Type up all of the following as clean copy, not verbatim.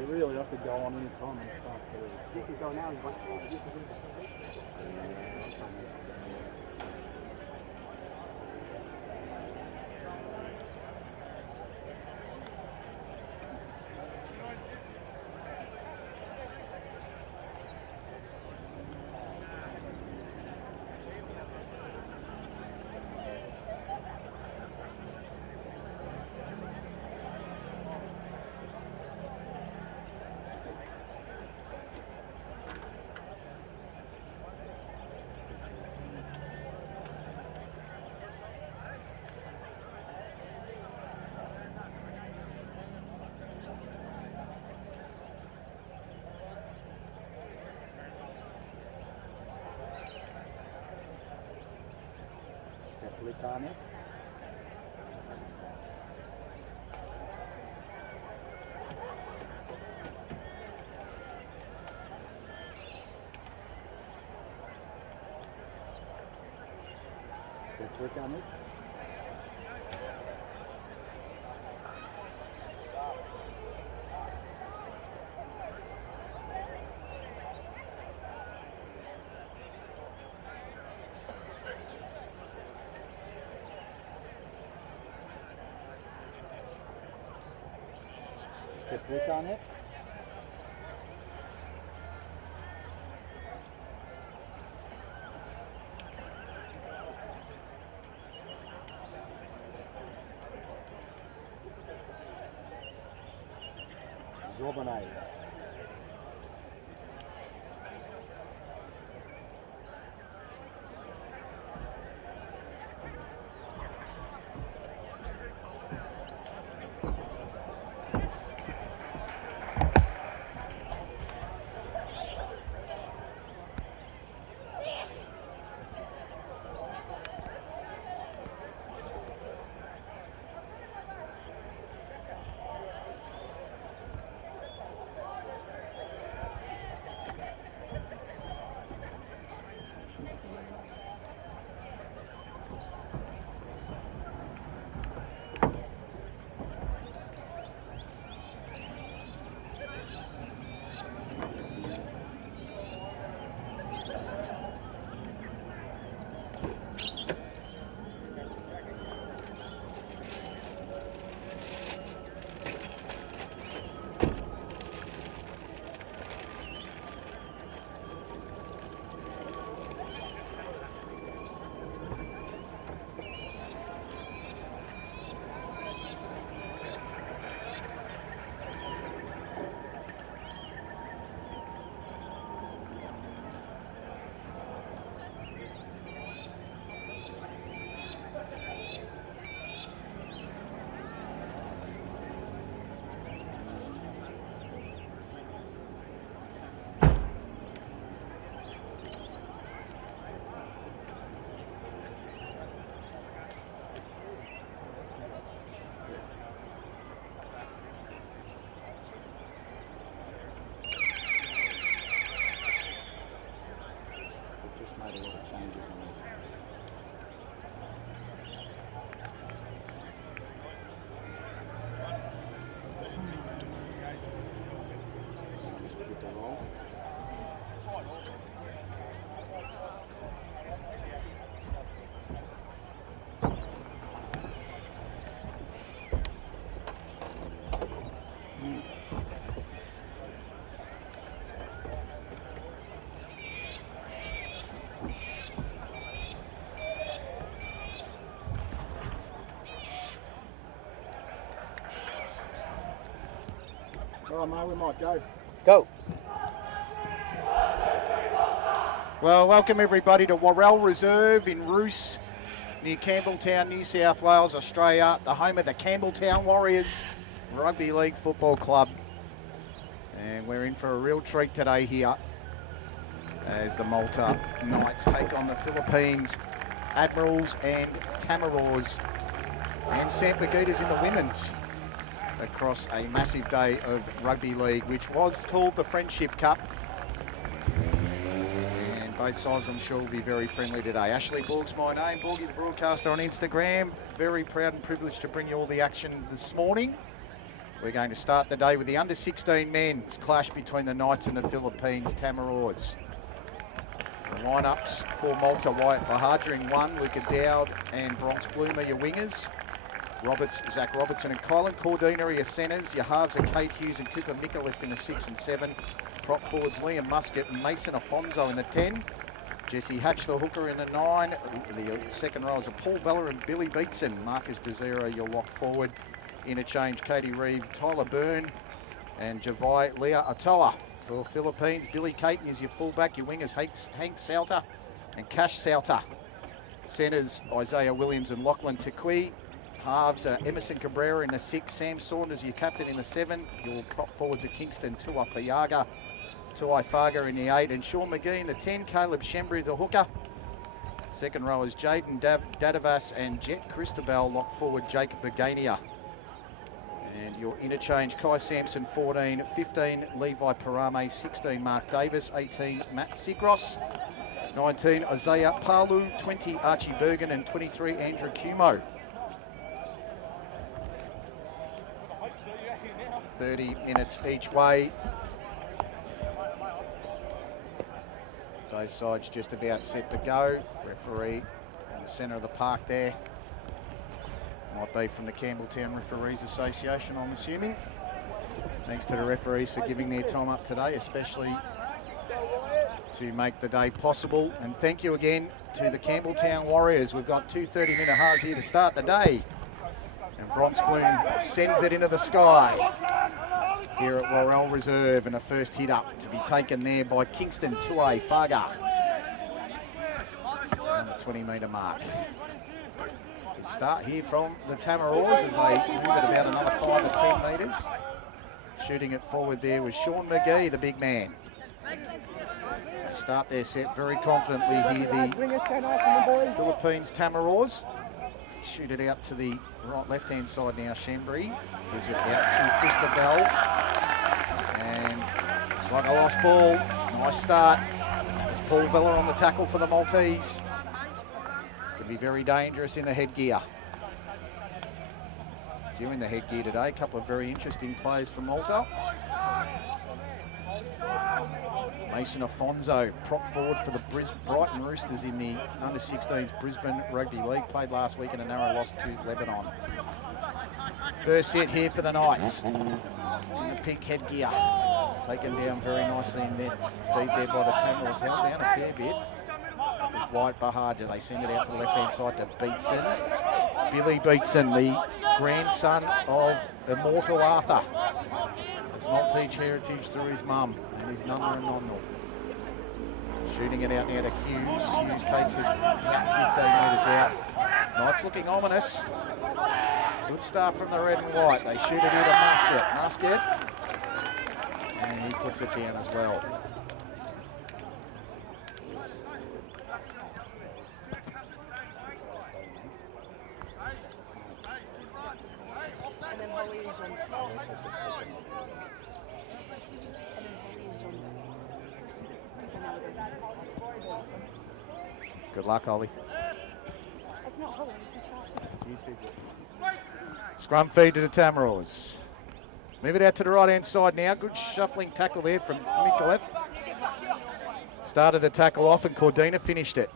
really, I could go on any time. You can go now. Click on it. Click on it. Click on it. Zorbanay. All right, mate, we might go. Go. Well, welcome everybody to Worrell Reserve in Ruse, near Campbelltown, New South Wales, Australia, the home of the Campbelltown Warriors Rugby League Football Club. And we're in for a real treat today here as the Malta Knights take on the Philippines Admirals and Tamaraws. And St. Brigitte's in the women's across a massive day of rugby league, which was called the Friendship Cup. And both sides, I'm sure, will be very friendly today. Ashley Borg's my name, Borgie the broadcaster on Instagram. Very proud and privileged to bring you all the action this morning. We're going to start the day with the under-16 men's clash between the Knights and the Philippines, Tamaraws. The lineups for Malta: Wyatt Bahadra in 1, Luca Dowd and Bronx Bloom are your wingers. Zach Robertson and Kylan Cordina are your centres. Your halves are Kate Hughes and Cooper Micallef in the 6 and 7. Prop forwards Liam Muscat and Mason Afonso in the 10. Jesse Hatch, the hooker, in the 9. The second rows are Paul Vella and Billy Beatson. Marcus DeZero, your lock forward. Interchange Katie Reeve, Tyler Byrne and Javai Leah Atoa. For Philippines, Billy Caton is your fullback. Your wingers Hank Sauter and Cash Sauter. Centres Isaiah Williams and Lachlan Tequi. Halves are Emerson Cabrera in the 6, Sam Saunders your captain in the 7. Your prop forwards are Kingston Tuai Faga in the 8, and Sean McGee in the 10. Caleb Shembri the hooker. Second row is Jaden Dadavas and Jet Christabel. Lock forward Jacob Begania. And your interchange, Kai Sampson 14, 15 Levi Parame, 16 Mark Davis, 18 Matt Sigros, 19 Isaiah Palu, 20 Archie Bergen and 23 Andrew Cumo. 30 minutes each way. Both sides just about set to go. Referee in the centre of the park there. Might be from the Campbelltown Referees Association, I'm assuming. Thanks to the referees for giving their time up today, especially to make the day possible. And thank you again to the Campbelltown Warriors. We've got 2 30-minute halves here to start the day. And Bronx Bloom sends it into the sky here at Worrell Reserve, and a first hit up to be taken there by Kingston Tuai Faga on the 20-metre mark. Good start here from the Tamaraws as they move it about another 5 or 10 metres. Shooting it forward there was Sean McGee, the big man. They start their set very confidently here, the Philippines Tamaraws. Shoot it out to the right left-hand side now, Shembri. Gives it out to Christabel. And looks like a lost ball. Nice start. There's Paul Vella on the tackle for the Maltese. Could be very dangerous in the headgear. A few in the headgear today. A couple of very interesting players for Malta. Mason Afonso, prop forward for the Brighton Roosters in the under-16s Brisbane Rugby League. Played last week in a narrow loss to Lebanon. First set here for the Knights. In the pink headgear. Taken down very nicely in there, deep there by the Tamaraws. Held down a fair bit. It's Wyatt Bahadra. They send it out to the left-hand side to Beatson. Billy Beatson, the grandson of Immortal Arthur. Has Maltese heritage through his mum and his nunna and nonnal. Shooting it out now to Hughes. Hughes takes it about 15 metres out. Knights looking ominous. Good start from the red and white. They shoot it into Muscat. And he puts it down as well. Good luck, Ollie. Scrum feed to the Tamaraws. Move it out to the right-hand side now. Good shuffling tackle there from Micallef. Started the tackle off and Cordina finished it.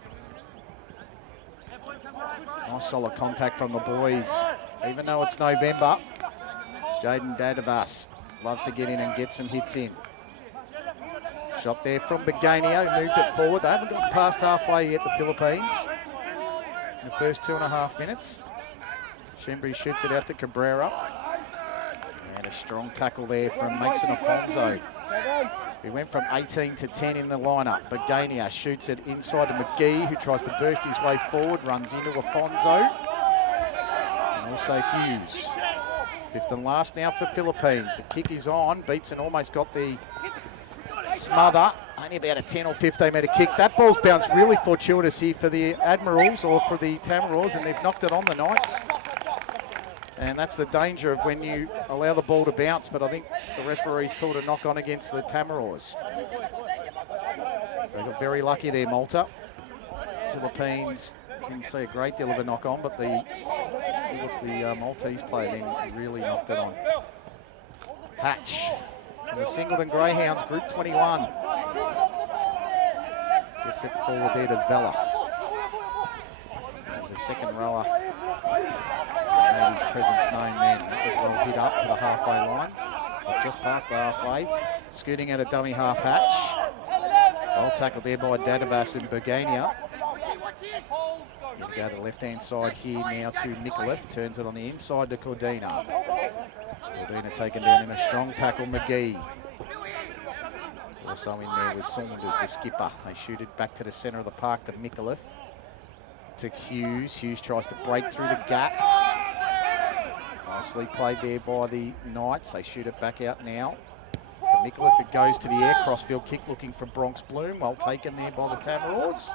Nice solid contact from the boys. Even though it's November, Jaden Dadavas loves to get in and get some hits in. Shot there from Beganio, moved it forward. They haven't got past halfway yet, the Philippines, in the first 2.5 minutes. Shembri shoots it out to Cabrera. And a strong tackle there from Mason Afonso. He went from 18 to 10 in the lineup. Begania shoots it inside to McGee, who tries to burst his way forward, runs into Afonso. And also Hughes. Fifth and last now for Philippines. The kick is on. Beatson almost got the smother. Only about a 10 or 15 metre kick. That ball's bounced really fortuitous here for the Admirals, or for the Tamaraws, and they've knocked it on the Knights. And that's the danger of when you allow the ball to bounce, but I think the referee's called a knock on against the Tamaraws. So they got very lucky there, Malta. Philippines didn't see a great deal of a knock on, but the Maltese player then really knocked it on. Hatch from the Singleton Greyhounds, Group 21. Gets it forward there to Vella. There's a second rower. Made his presence known then. That was well hit up to the halfway line. Just past the halfway. Scooting out a dummy half, Hatch. Well tackled there by Dadavas and Bergania. Go to the left-hand side here now to Mikulev. Turns it on the inside to Cordina. Cordina taken down in a strong tackle, McGee. Also in there was Saunders, the skipper. They shoot it back to the centre of the park to Mikulev. To Hughes. Hughes tries to break through the gap. Nicely played there by the Knights. They shoot it back out now to Mikulev. It goes to the air. Crossfield kick looking for Bronx Bloom. Well taken there by the Tamaraws.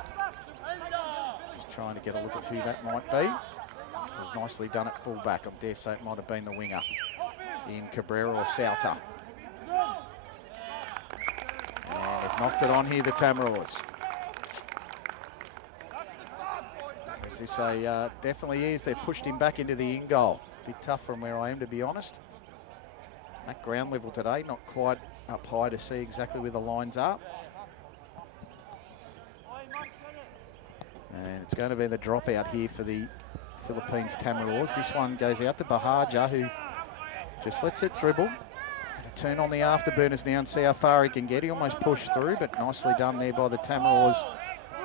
Just trying to get a look at who that might be. It was nicely done at fullback. I dare say it might have been the winger in Cabrera or Sauter. And they've knocked it on here, the Tamaraws. Is this a, definitely is. They've pushed him back into the in goal. Bit tough from where I am, to be honest. At ground level today, not quite up high to see exactly where the lines are. And it's going to be the dropout here for the Philippines Tamaraws. This one goes out to Bahaja, who just lets it dribble. Going to turn on the afterburners now and see how far he can get. He almost pushed through, but nicely done there by the Tamaraws,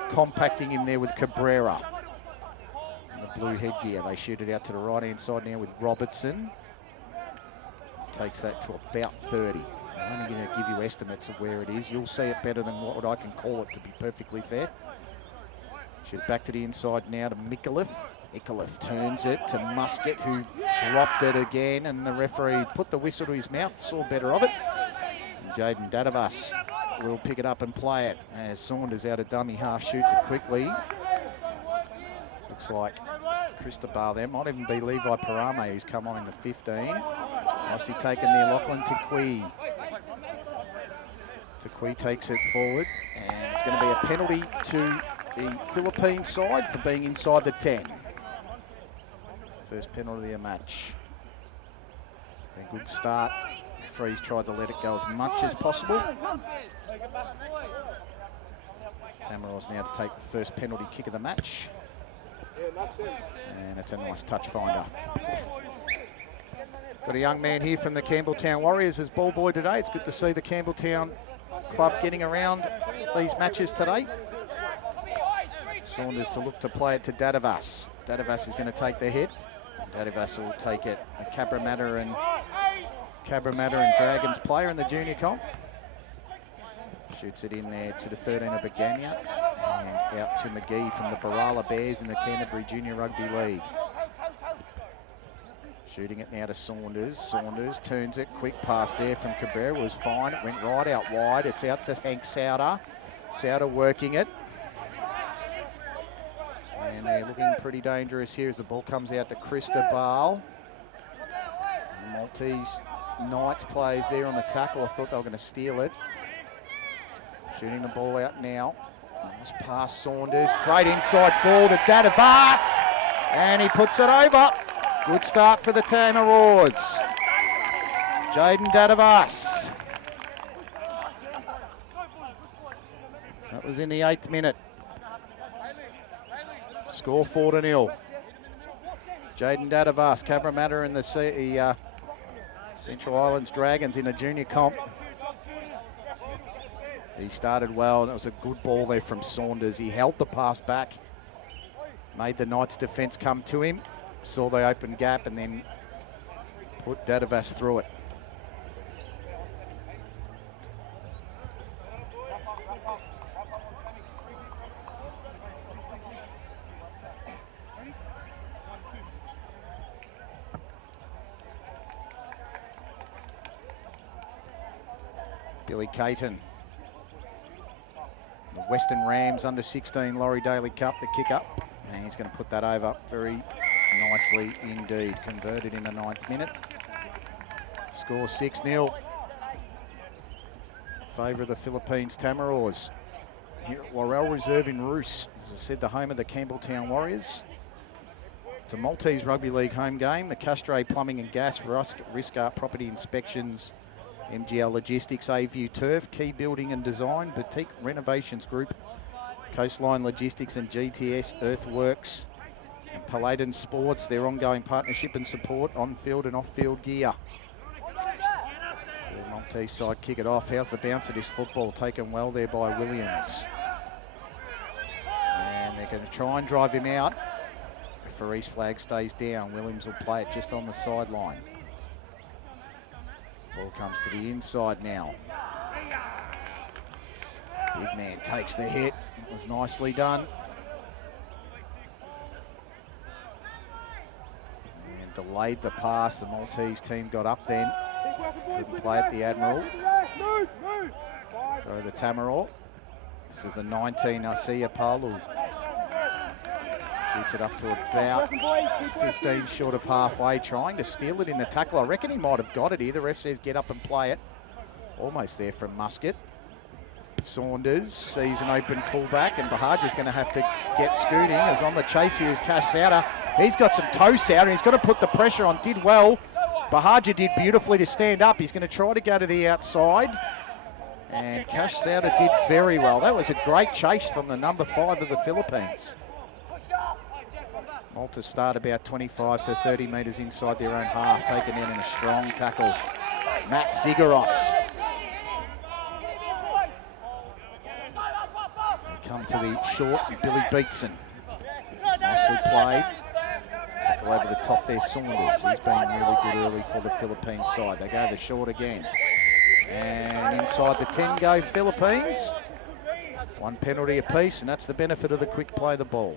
compacting him there with Cabrera. The blue headgear. They shoot it out to the right-hand side now with Robertson. Takes that to about 30. I'm only going to give you estimates of where it is. You'll see it better than what I can call it, to be perfectly fair. Shoot back to the inside now to Mikulev. Mikulev turns it to Muscat, who dropped it again, and the referee put the whistle to his mouth, saw better of it. And Jaden Dadavas will pick it up and play it as Saunders out of dummy half shoots it quickly. Looks like Cristobal there. Might even be Levi Parame, who's come on in the 15. Nicely taken there, Lachlan Tequi. Tequi takes it forward, and it's going to be a penalty to the Philippine side for being inside the 10. First penalty of the match. A good start. Referee's tried to let it go as much as possible. Tamaraws now to take the first penalty kick of the match. And it's a nice touch finder. Got a young man here from the Campbelltown Warriors as ball boy today. It's good to see the Campbelltown club getting around these matches today. Saunders to look to play it to Dadavas. Dadavas is going to take the hit. Dadavas will take it. Cabramatta and Dragons player in the junior comp. Shoots it in there to the 13 of Bagania. And out to McGee from the Barala Bears in the Canterbury Junior Rugby League. Shooting it now to Saunders. Saunders turns it. Quick pass there from Cabrera was fine. It went right out wide. It's out to Hank Sauter. Sauter working it. And they're looking pretty dangerous here as the ball comes out to Cristobal. Maltese Knights players there on the tackle. I thought they were going to steal it. Shooting the ball out now. Nice pass, Saunders. Great inside ball to Dadavas. And he puts it over. Good start for the Tamaraws. Jaden Dadavas. That was in the 8th minute. Score 4-0. Jaden Dadavas, Cabramatta and the Central Islands Dragons in a junior comp. He started well, and it was a good ball there from Saunders. He held the pass back, made the Knights defence come to him, saw the open gap, and then put Dadavas through it. Billy Caton. The Western Rams under 16 Laurie Daly Cup, the kick up. And he's going to put that over very nicely indeed. Converted in the 9th minute. Score 6-0. Favour of the Philippines Tamaraws. Here at Worrell Reserve in Ruse. As I said, the home of the Campbelltown Warriors. It's a Maltese Rugby League home game. The Castray Plumbing and Gas, Riscar Property Inspections MGL Logistics, A-View Turf, Key Building and Design, Boutique Renovations Group, Coastline Logistics and GTS Earthworks, and Paladin Sports, their ongoing partnership and support on field and off field gear. The Maltese side kick it off. How's the bounce of this football? Taken well there by Williams. And they're going to try and drive him out. Referee's flag stays down. Williams will play it just on the sideline. Ball comes to the inside now. Big man takes the hit. It was nicely done. And delayed the pass. The Maltese team got up then. Couldn't play at the Admiral. So the Tamaraws. This is the 19, Asiya Palu. Shoots it up to about 15 short of halfway, trying to steal it in the tackle. I reckon he might have got it here. The ref says get up and play it. Almost there from Muscat. Saunders sees an open fullback, and Bahaja's going to have to get scooting. As on the chase here is Cash Souter. He's got some toes out, and he's got to put the pressure on. Did well. Bahaja did beautifully to stand up. He's going to try to go to the outside. And Cash Souter did very well. That was a great chase from the number 5 of the Philippines. Malta start about 25 to 30 metres inside their own half, taken in a strong tackle. Matt Sigaros. They come to the short, Billy Beatson. Nicely played. Tackle over the top there, Saunders. He's been really good early for the Philippine side. They go the short again. And inside the 10 go Philippines. One penalty apiece, and that's the benefit of the quick play of the ball.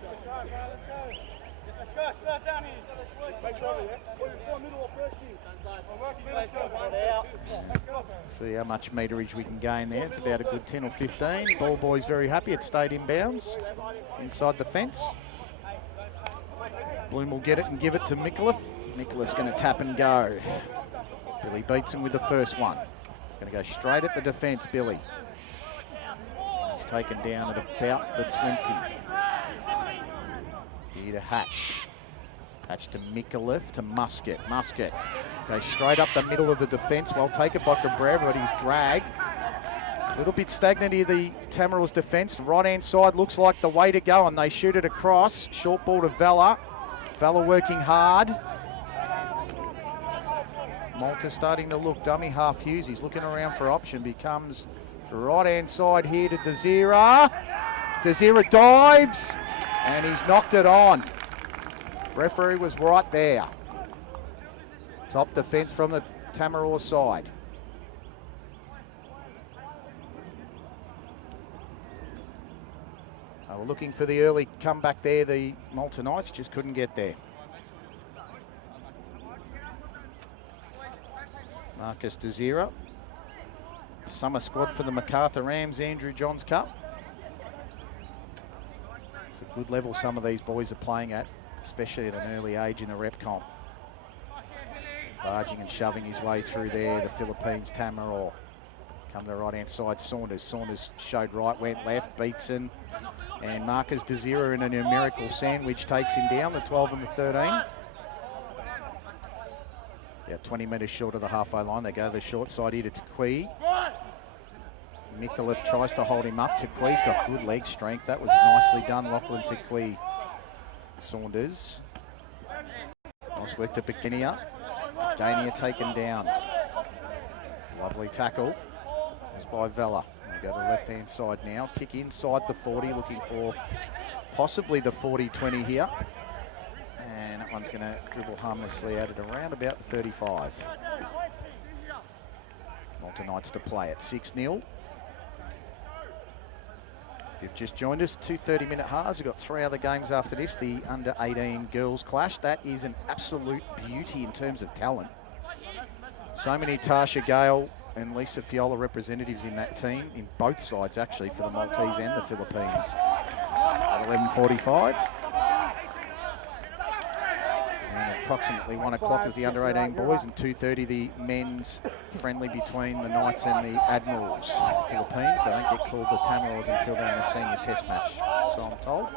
See how much meterage we can gain there. It's about a good 10 or 15. Ball boy's very happy. It stayed in bounds inside the fence. Bloom will get it and give it to Mikulev. Mikulev's going to tap and go. Billy beats him with the first one. Going to go straight at the defence, Billy. He's taken down at about the 20. Here to Hatch. Hatch to Mikulev to Muscat. Muscat goes straight up the middle of the defence. Well taken by Cabrera, but he's dragged. A little bit stagnant here, the Tamaraws defence. Right-hand side looks like the way to go, and they shoot it across. Short ball to Vella. Vella working hard. Malta starting to look dummy half Hughes. He's looking around for option. Becomes the right-hand side here to Desira. Desira dives, and he's knocked it on. Referee was right there. Top defence from the Tamaraws side. They were looking for the early comeback there. The Malta Knights just couldn't get there. Marcus Desira. Summer squad for the MacArthur Rams Andrew Johns Cup. It's a good level some of these boys are playing at, especially at an early age in the rep comp. Barging and shoving his way through there, the Philippines Tamaraw. Come to the right-hand side, Saunders. Saunders showed right, went left, Beatson. And Marcus Desira in a numerical sandwich takes him down, the 12 and the 13. Yeah, 20 metres short of the halfway line. They go to the short side here to Tukui. Mikulev tries to hold him up. Tukui's got good leg strength. That was nicely done, Lachlan Tukui. Saunders. Nice work to Beginia. Beginia taken down. Lovely tackle. It's by Vella. We go to the left-hand side now. Kick inside the 40, looking for possibly the 40-20 here. And that one's going to dribble harmlessly out at around about the 35. Malta Knights to play at 6-0. If you've just joined us, 2 30-minute halves. We've got 3 other games after this. The under-18 girls clash. That is an absolute beauty in terms of talent. So many Tasha Gale and Lisa Fiola representatives in that team, in both sides actually, for the Maltese and the Philippines. At 11:45. And approximately 1 o'clock is the under-18 boys, and 2:30 the men's friendly between the Knights and the Admirals. Philippines, they don't get called the Tamaraws until they're in a senior test match, so I'm told.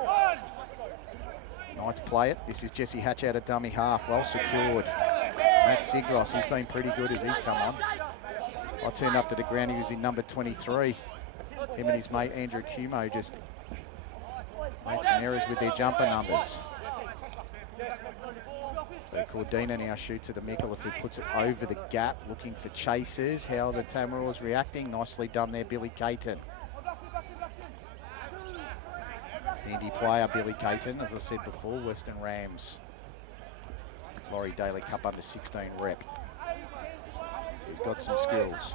Knights play it. This is Jesse Hatch out of dummy half, well secured. Matt Sigros, he's been pretty good as he's come on. I turned up to the ground, he was in number 23. Him and his mate Andrew Cumo just made some errors with their jumper numbers. So Cordina now shoots at the Micallef, who puts it over the gap, looking for chasers. How are the Tamaraws reacting? Nicely done there, Billy Caton. Handy player, Billy Caton, as I said before, Western Rams. Laurie Daly Cup under 16 rep. So he's got some skills.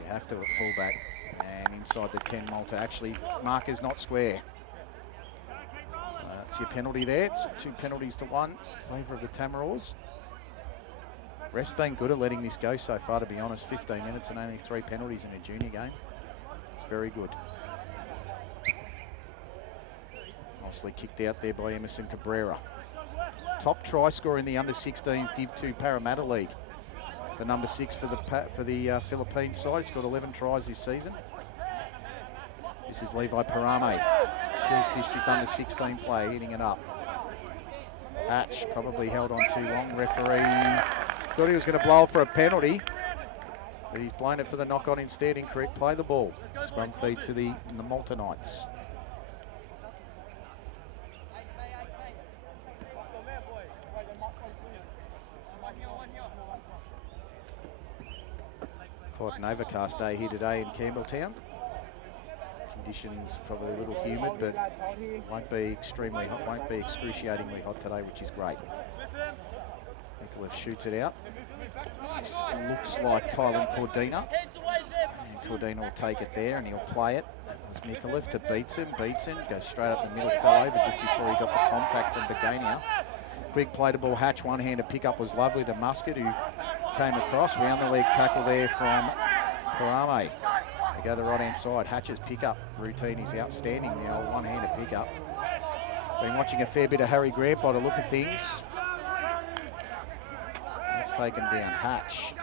You have to at fullback. And inside the 10, Malta. Actually, marker's not square. That's your penalty there. It's 2 penalties to 1 in favour of the Tamaraws. Ref's been good at letting this go so far, to be honest. 15 minutes and only 3 penalties in a junior game. It's very good. Nicely kicked out there by Emerson Cabrera. Top try scorer in the under-16s Div 2 Parramatta League. The number 6 for the Philippine side. He's got 11 tries this season. This is Levi Parame, Hills District under-16 player, hitting it up. Hatch probably held on too long. Referee thought he was going to blow for a penalty, but he's blown it for the knock-on instead. Incorrect play the ball. Scrum feed to the Malta Knights. Quite an overcast day here today in Campbelltown. Conditions probably a little humid, but won't be extremely hot, won't be excruciatingly hot today, which is great. Micallef shoots it out. This looks like Kylan Cordina. And Cordina will take it there and he'll play it. As Micallef to Beatson, goes straight up the middle, fell over just before he got the contact from Begania. Quick play to ball, Hatch, one-handed pick-up was lovely to Muscat, who came across, round the leg tackle there from Parame. They go the right-hand side. Hatch's pick-up routine is outstanding now, one-handed pick-up. Been watching a fair bit of Harry Grant by the look of things. That's taken down. Hatch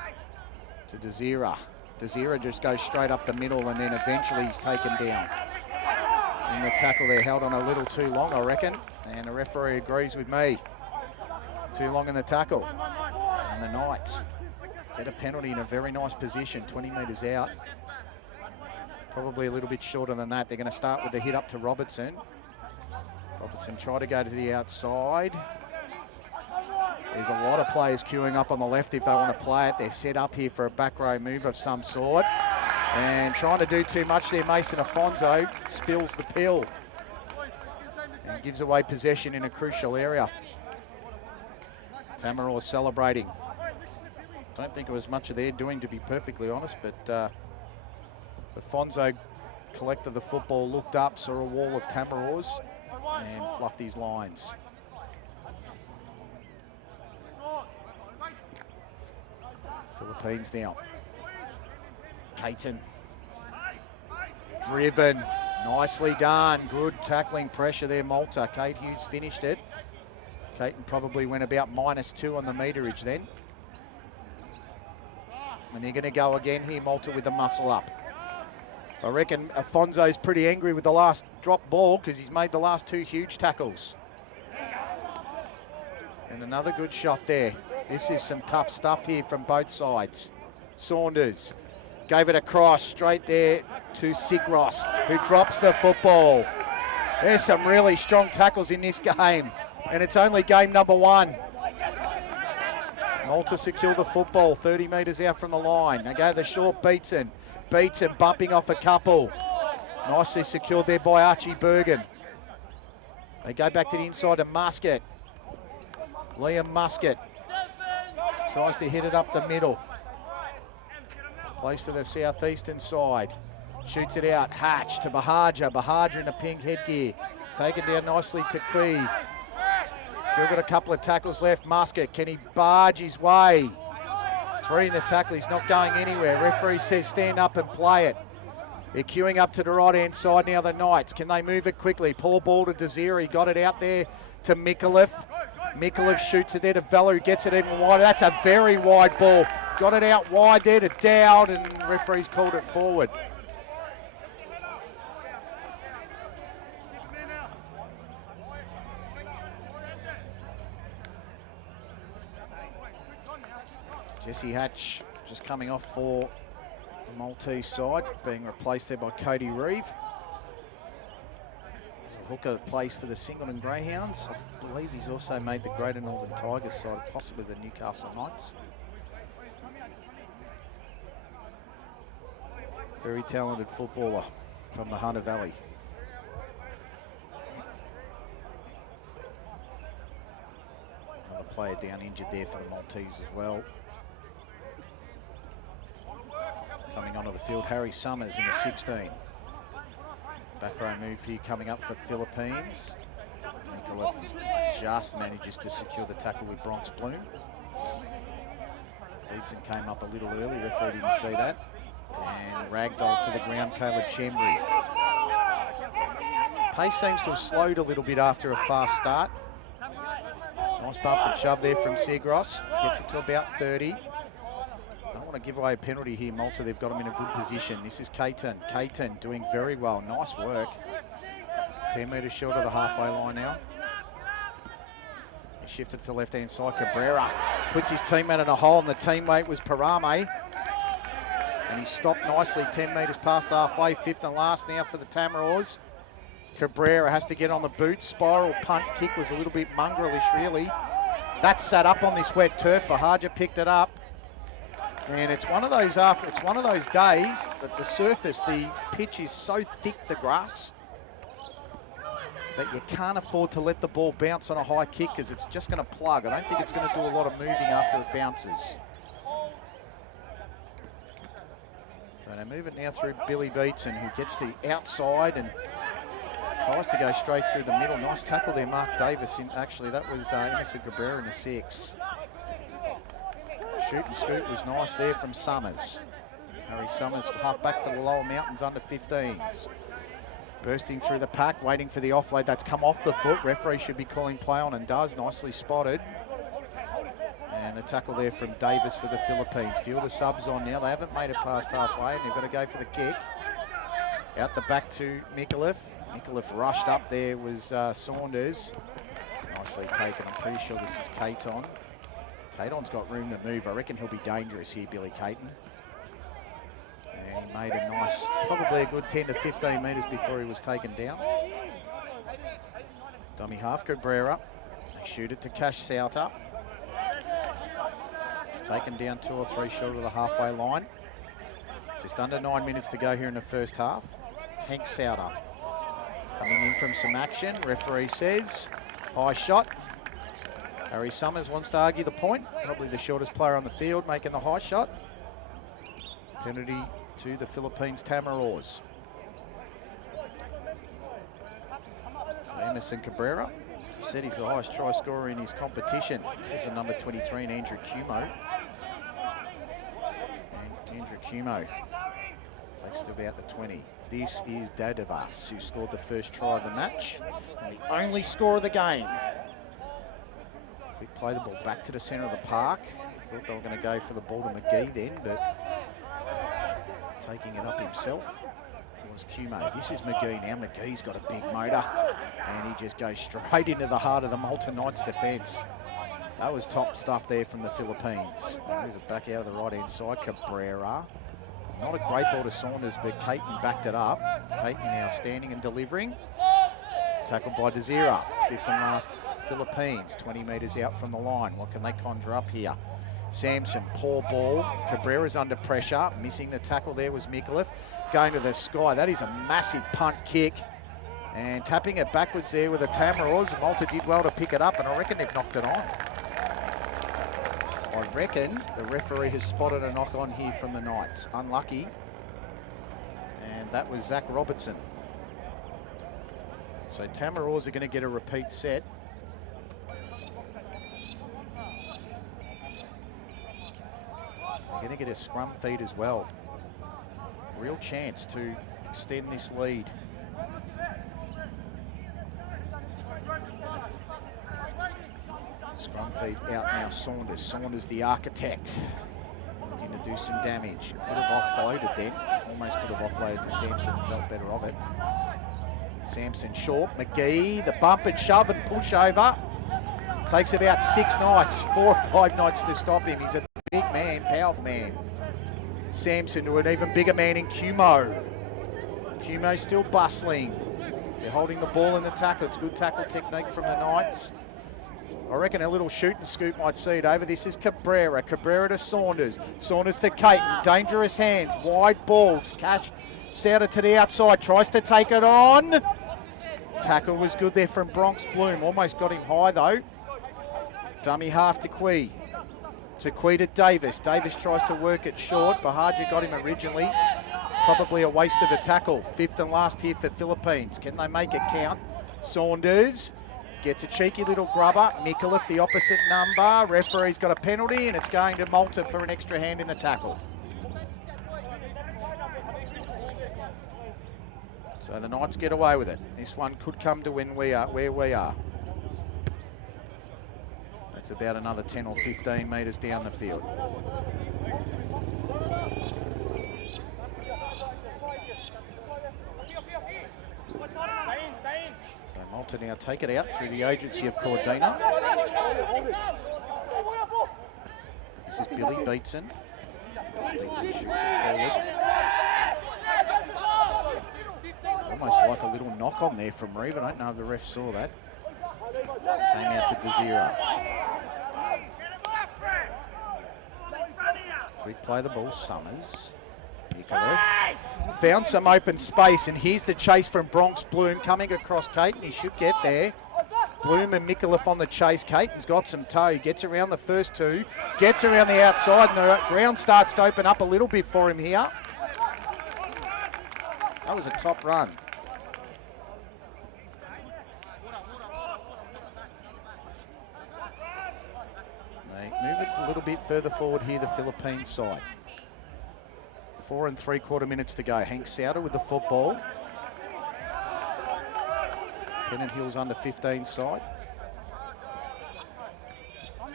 to Desira. Desira just goes straight up the middle and then eventually he's taken down. In the tackle there, held on a little too long, I reckon. And the referee agrees with me. Too long in the tackle. And the Knights get a penalty in a very nice position, 20 metres out. Probably a little bit shorter than that. They're going to start with the hit up to Robertson. Robertson try to go to the outside. There's a lot of players queuing up on the left if they want to play it. They're set up here for a back row move of some sort. And trying to do too much there, Mason Afonso spills the pill and gives away possession in a crucial area. Tamaraws celebrating. Don't think it was much of their doing, to be perfectly honest, but Afonso collected the football, looked up, saw a wall of Tamaraws and fluffed his lines. Philippines now. Caton. Driven. Nicely done. Good tackling pressure there, Malta. Kate Hughes finished it. Caton probably went about -2 on the meterage then. And they're going to go again here, Malta, with the muscle up. I reckon Afonso's pretty angry with the last drop ball because he's made the last 2 huge tackles. And another good shot there. This is some tough stuff here from both sides. Saunders gave it across straight there to Sigros, who drops the football. There's some really strong tackles in this game, and it's only game number 1. Malta secure the football 30 metres out from the line. They go the short Beatson. Beatson bumping off a couple. Nicely secured there by Archie Bergen. They go back to the inside to Muscat. Liam Muscat tries to hit it up the middle. Plays for the southeastern side. Shoots it out. Hatch to Bahaja. Bahaja in a pink headgear. Taken down nicely to Quay. Still got a couple of tackles left. Muscat, can he barge his way? 3 in the tackle, he's not going anywhere. Referee says stand up and play it. They're queuing up to the right-hand side now, the Knights. Can they move it quickly? Poor ball to Desir, he got it out there to Micallef. Micallef shoots it there to Vella, who gets it even wider. That's a very wide ball. Got it out wide there to Dowd, and referee's called it forward. Jesse Hatch just coming off for the Maltese side, being replaced there by Cody Reeve. Hooker plays for the Singleton Greyhounds. I believe he's also made the Greater Northern Tigers side, possibly the Newcastle Knights. Very talented footballer from the Hunter Valley. Another player down injured there for the Maltese as well. Coming onto the field, Harry Summers in the 16. Back row move here coming up for Philippines. Nicola just manages to secure the tackle with Bronx Bloom. Beedson came up a little early, referee didn't see that. And ragdolled to the ground, Caleb Shembry. Pace seems to have slowed a little bit after a fast start. Nice bump and shove there from Segros. Gets it to about 30. Don't want to give away a penalty here, Malta. They've got him in a good position. This is Caton. Caton doing very well. Nice work. 10 metres short of the halfway line now. He shifted to the left-hand side. Cabrera puts his teammate in a hole, and the teammate was Parame. And he stopped nicely 10 metres past halfway. Fifth and last now for the Tamaraws. Cabrera has to get on the boot. Spiral punt kick was a little bit mongrelish, really. That sat up on this wet turf. Bahaja picked it up. And it's one of those days that the surface, the pitch is so thick, the grass, that you can't afford to let the ball bounce on a high kick because it's just going to plug. I don't think it's going to do a lot of moving after it bounces. So they move it now through Billy Beetson, who gets to the outside and tries to go straight through the middle. Nice tackle there, Mark Davis. Actually, that was Emerson Cabrera in the 6. Shoot and scoot was nice there from Summers. Harry Summers, halfback for the Lower Mountains, under 15s. Bursting through the pack, waiting for the offload. That's come off the foot. Referee should be calling play on and does. Nicely spotted. And the tackle there from Davis for the Philippines. Few of the subs on now. They haven't made it past halfway, and they've got to go for the kick. Out the back to Mikulev. Mikulev rushed up there was Saunders. Nicely taken. I'm pretty sure this is Caton. Caton's got room to move. I reckon he'll be dangerous here, Billy Caton. And he made a nice, probably a good 10 to 15 metres before he was taken down. Dummy half Cabrera. They shoot it to Cash Sauter. He's taken down 2 or 3 short of the halfway line. Just under 9 minutes to go here in the first half. Hank Sauter coming in from some action. Referee says, high shot. Harry Summers wants to argue the point. Probably the shortest player on the field making the high shot. Penalty to the Philippines Tamaraws. Emerson Cabrera said he's the highest try scorer in his competition. This is a number 23 in Andrew Cumo. And Andrew Cumo takes to about the 20. This is Dadavas, who scored the first try of the match and the only score of the game. We play the ball back to the centre of the park. Thought they were going to go for the ball to McGee then, but taking it up himself was Cumo. This is McGee now. McGee's got a big motor, and he just goes straight into the heart of the Malta Knights defence. That was top stuff there from the Philippines. They move it back out of the right-hand side. Cabrera. Not a great ball to Saunders, but Caton backed it up. Caton now standing and delivering. Tackled by Desira. Fifth and last Philippines. 20 metres out from the line. What can they conjure up here? Sampson, poor ball. Cabrera's under pressure. Missing the tackle there was Mikulev. Going to the sky. That is a massive punt kick. And tapping it backwards there with the Tamaraws. Malta did well to pick it up, and I reckon they've knocked it on. I reckon the referee has spotted a knock on here from the Knights. Unlucky. And that was Zach Robertson. So Tamaraws are going to get a repeat set. They're going to get a scrum feed as well. Real chance to extend this lead. Scrum feed out now, Saunders. Saunders the architect. Looking to do some damage. Could have offloaded then. Almost could have offloaded to Sampson. Felt better of it. Sampson short. McGee, the bump and shove and push over. Takes about 6 Knights, 4 or 5 Knights to stop him. He's at big man, powerful man. Sampson to an even bigger man in Cumo. Cumo still bustling. They're holding the ball in the tackle. It's good tackle technique from the Knights. I reckon a little shoot and scoop might see it over. This is Cabrera. Cabrera to Saunders. Saunders to Caton. Dangerous hands. Wide balls. Cash Souter to the outside. Tries to take it on. Tackle was good there from Bronx Bloom. Almost got him high though. Dummy half to Quee. To Quee to Davis. Davis tries to work it short. Bahaja got him originally. Probably a waste of a tackle. Fifth and last here for Philippines. Can they make it count? Saunders gets a cheeky little grubber. Micallef the opposite number. Referee's got a penalty and it's going to Malta for an extra hand in the tackle. So the Knights get away with it. This one could come to where we are. That's about another 10 or 15 metres down the field. So Malta now take it out through the agency of Cordina. This is Billy Beatson. Beatson shoots it forward. Almost like a little knock on there from Reeve. I don't know if the ref saw that. Came out to Desira. Quick play the ball, Summers. Micallef found some open space, and here's the chase from Bronx Bloom coming across Caton. He should get there. Bloom and Micallef on the chase. Caton's got some toe. He gets around the first two, gets around the outside, and the ground starts to open up a little bit for him here. That was a top run. They move it a little bit further forward here, the Philippine side. 4 3/4 minutes to go. Hank Souter with the football. Pennant Hills under 15 side.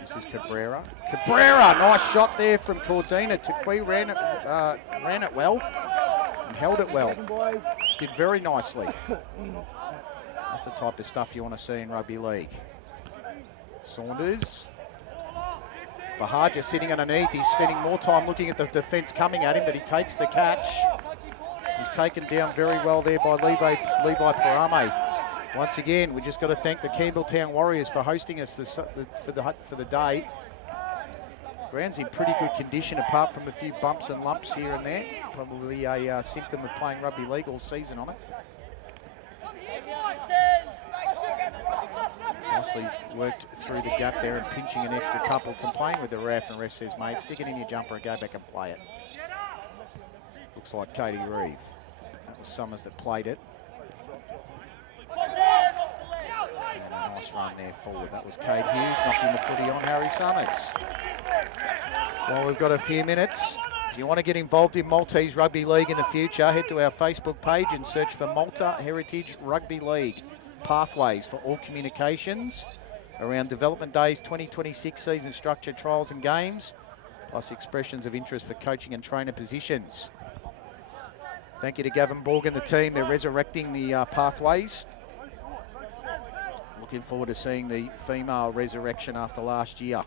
This is Cabrera. Cabrera, nice shot there from Cordina. Tequi ran it well and held it well. Did very nicely. That's the type of stuff you want to see in rugby league. Saunders. Bahaja sitting underneath. He's spending more time looking at the defence coming at him, but he takes the catch. He's taken down very well there by Levi Parame. Once again, we just got to thank the Campbelltown Warriors for hosting us for the day. Ground's in pretty good condition, apart from a few bumps and lumps here and there. Probably a symptom of playing rugby league all season on it. Nicely worked through the gap there and pinching an extra couple. Complain with the ref, and the ref says, mate, stick it in your jumper and go back and play it. Looks like Katie Reeve. That was Summers that played it. And a nice run there forward. That was Kate Hughes knocking the footy on Harry Summers. Well, we've got a few minutes. If you want to get involved in Maltese Rugby League in the future, head to our Facebook page and search for Malta Heritage Rugby League. Pathways for all communications around Development Days 2026 season structure, trials and games, plus expressions of interest for coaching and trainer positions. Thank you to Gavin Borg and the team. They're resurrecting the pathways. Looking forward to seeing the female resurrection after last year,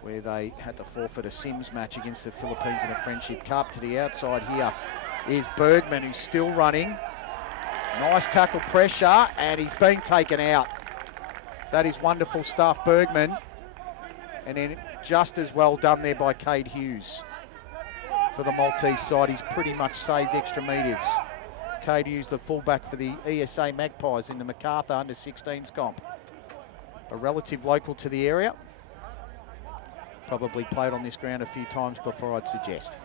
where they had to forfeit a Sims match against the Philippines in a Friendship Cup. To the outside here is Bergman, who's still running. Nice tackle pressure, and he's being taken out. That is wonderful stuff, Bergman. And then just as well done there by Cade Hughes. For the Maltese side, he's pretty much saved extra metres. Cade Hughes, the fullback for the ESA Magpies in the MacArthur under-16s comp. A relative local to the area. Probably played on this ground a few times before, I'd suggest.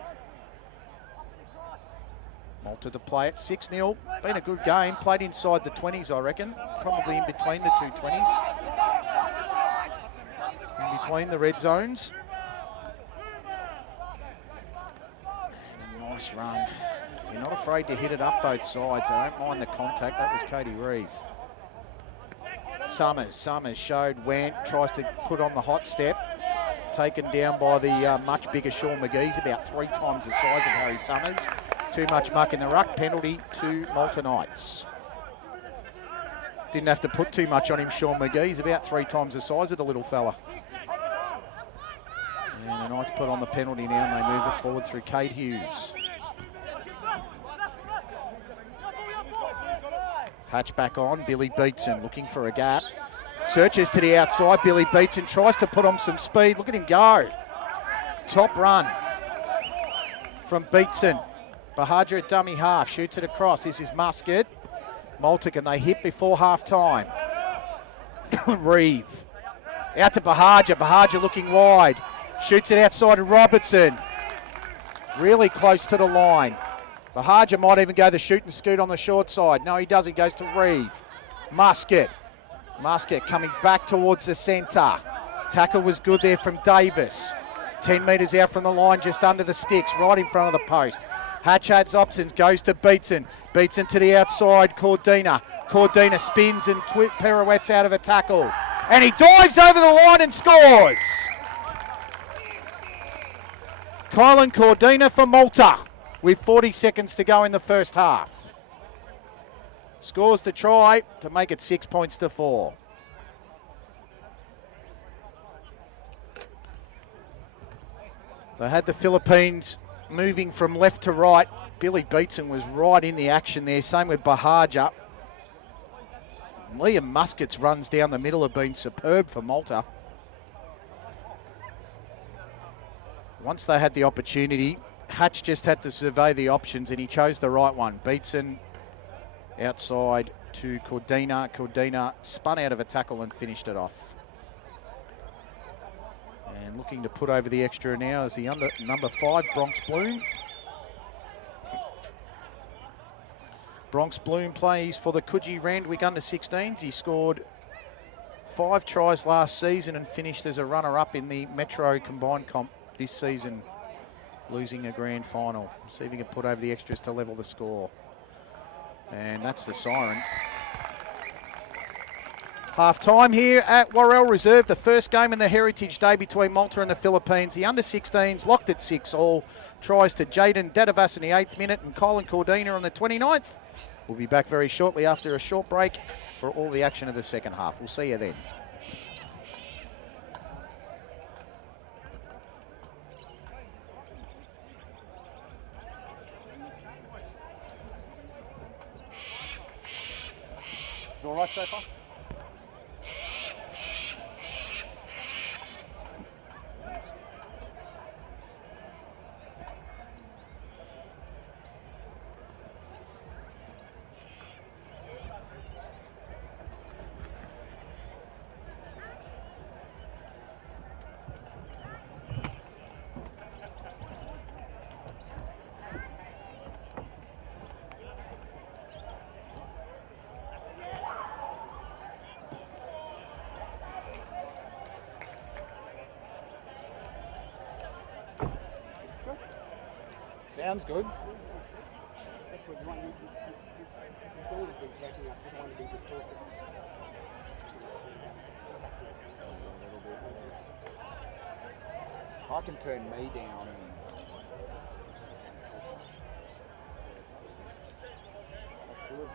Malta to play it, 6-0. Been a good game, played inside the 20s, I reckon. Probably in between the two 20s. In between the red zones. And a nice run. You're not afraid to hit it up both sides. I don't mind the contact. That was Katie Reeve. Summers showed, went, tries to put on the hot step. Taken down by the much bigger Sean McGee. He's about 3 times the size of Harry Summers. Too much muck in the ruck. Penalty to Malta Knights. Didn't have to put too much on him, Sean McGee. He's about 3 times the size of the little fella. And the Knights put on the penalty now and they move it forward through Kate Hughes. Hatch back on, Billy Beatson looking for a gap. Searches to the outside, Billy Beatson tries to put on some speed. Look at him go. Top run from Beatson. Bahaja at dummy half, shoots it across. This is Muscat. Malta, can they hit before half time? Reeve. Out to Bahaja. Bahaja looking wide. Shoots it outside of Robertson. Really close to the line. Bahaja might even go the shoot and scoot on the short side. No, he doesn't. He goes to Reeve. Muscat. Muscat coming back towards the centre. Tackle was good there from Davis. 10 metres out from the line, just under the sticks, right in front of the post. Hatch has options, goes to Beatson. Beatson to the outside, Cordina. Cordina spins and pirouettes out of a tackle. And he dives over the line and scores. Kylan Cordina for Malta with 40 seconds to go in the first half. Scores the try to make it 6 points to 4. They had the Philippines moving from left to right. Billy Beatson was right in the action there. Same with Bahaja. Liam Muscat's runs down the middle have been superb for Malta. Once they had the opportunity, Hatch just had to survey the options and he chose the right one. Beatson outside to Cordina. Cordina spun out of a tackle and finished it off. And looking to put over the extra now is the number 5, Bronx Bloom. Bronx Bloom plays for the Coogee Randwick under-16s. He scored 5 tries last season and finished as a runner-up in the Metro Combined Comp this season, losing a grand final. See if he can put over the extras to level the score. And that's the siren. Half time here at Worrell Reserve, the first game in the Heritage Day between Malta and the Philippines. The under-16s locked at 6-all. Tries to Jaden Dadavas in the 8th minute and Colin Cordina on the 29th. We'll be back very shortly after a short break for all the action of the second half. We'll see you then. Is it all right so far? Sounds good. I can turn me down. That's good.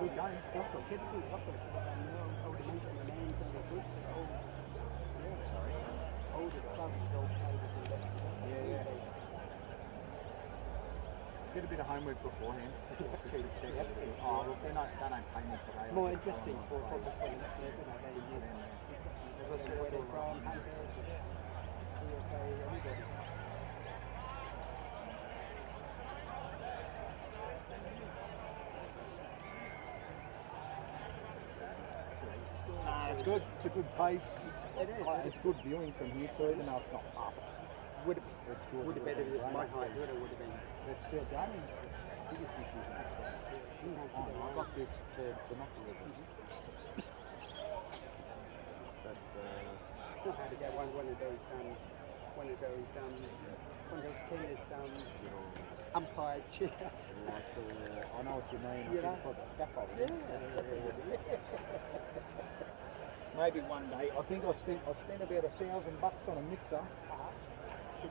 Good game. Did a bit of homework beforehand. Oh, look, they don't pay me today. More interesting for the players, isn't it? As I said, Where they're from, USA, everybody. it's good. It's a good pace. It is. It's good viewing from here too, even though it's not up. Would have been at my height, would have been. It's still going. Biggest issues in that. I got this, the binoculars. That's It's not hard to get one of those tennis umpire chair. I know what you mean. You know? It's like a scaffold. Yeah. Maybe one day. I think I spent about $1,000 on a mixer.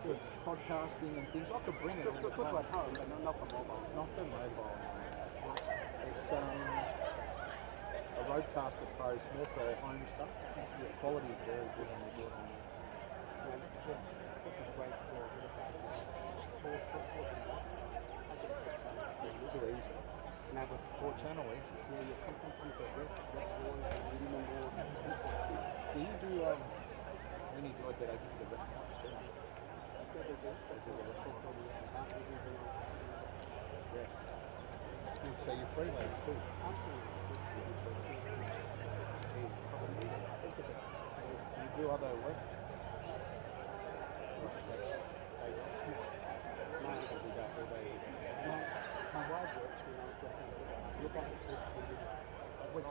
With podcasting and things. I could bring it. Look at home, but not the mobile. It's not the mobile. It's a Roadcaster Pro. It's more for home stuff. The quality is very good when you do it on there. It's too easy. Now with 4-channel easy. yeah, you're something from the red, Do you do any joy that I get the rest of the yeah. So you're freelance too? You do other work? My wife works, look at it. Which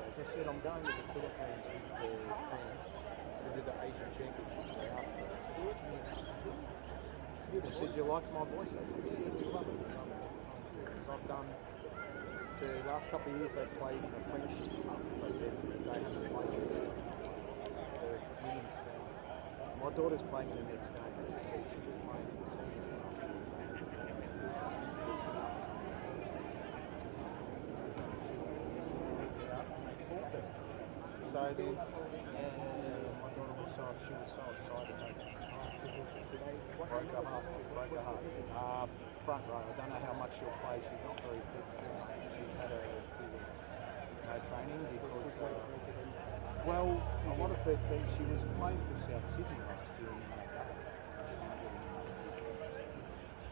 As I said, I'm going to the Philippines with the team to do the Asian Championships day after. They said, you like my voice? I said, yeah, we love it. Because I've done, the last couple of years they've played in apprenticeship club, but they haven't played this. The women's team. My daughter's playing in the next game, so she'll be playing in the seniors last year. So then, my daughter was she was so excited. Broke her heart. Front row. I don't know how much she'll play. She's not very fit. She's had a few no training because, well, a lot of her team, she was playing for South Sydney last year.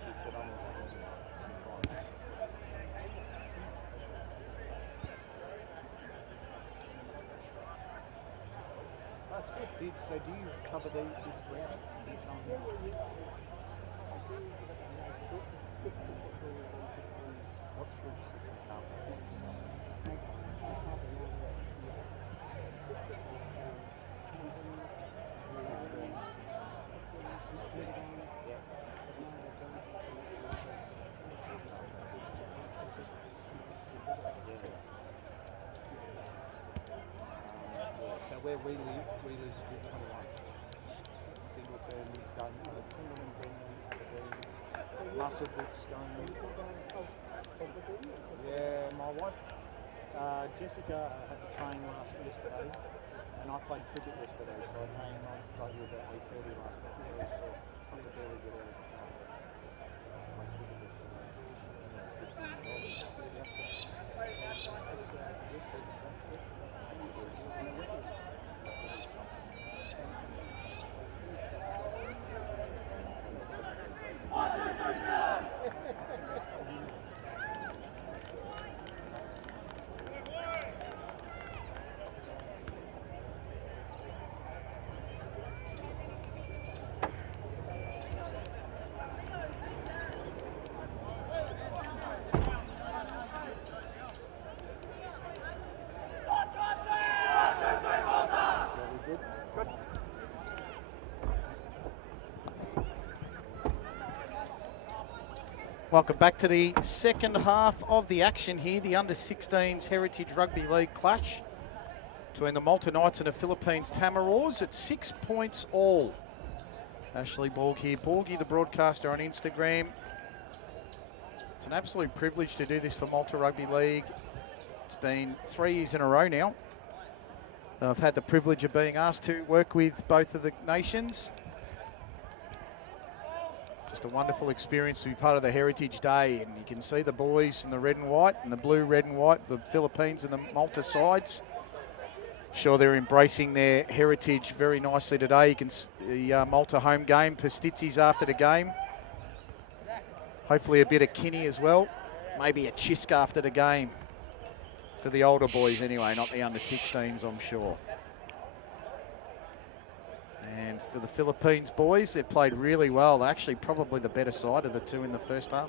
She said, I'm not going to That's good. So do you cover this ground? What's good? So where we live with 21. Single family, muscle books going. Yeah, my wife, Jessica had to train yesterday, and I played cricket yesterday, so I came on got you about 8:30 last night. So I could barely get out. Played cricket Welcome back to the second half of the action here, the Under-16s Heritage Rugby League clash between the Malta Knights and the Philippines Tamaraws at 6 points all. Ashley Borg here. Borgie, the broadcaster on Instagram. It's an absolute privilege to do this for Malta Rugby League. It's been 3 years in a row now. I've had the privilege of being asked to work with both of the nations. Just a wonderful experience to be part of the Heritage Day, and you can see the boys in the red and white, and the blue, red and white, the Philippines and the Malta sides. Sure, they're embracing their heritage very nicely today. You can see the Malta home game, Pastizzis after the game. Hopefully a bit of Kinney as well. Maybe a Chisk after the game. For the older boys anyway, not the under-16s, I'm sure. And for the Philippines boys, they've played really well. They're actually probably the better side of the two in the first half,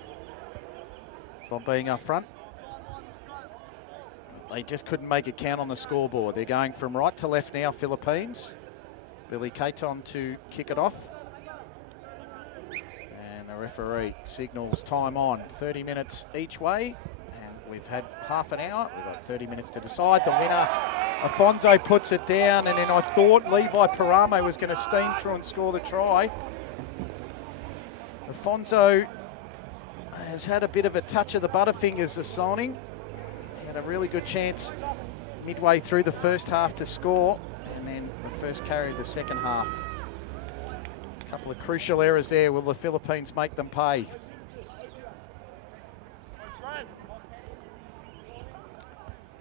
if I'm being up front. they just couldn't make it count on the scoreboard. They're going from right to left now, Philippines. Billy Caton to kick it off. And the referee signals time on, 30 minutes each way. And we've had half an hour. We've got 30 minutes to decide. The winner, Afonso, puts it down. And then I thought Levi Paramo was going to steam through and score the try. Afonso has had a bit of a touch of the butterfingers this signing. He had a really good chance midway through the first half to score, and then the first carry of the second half. A couple of crucial errors there. Will the Philippines make them pay?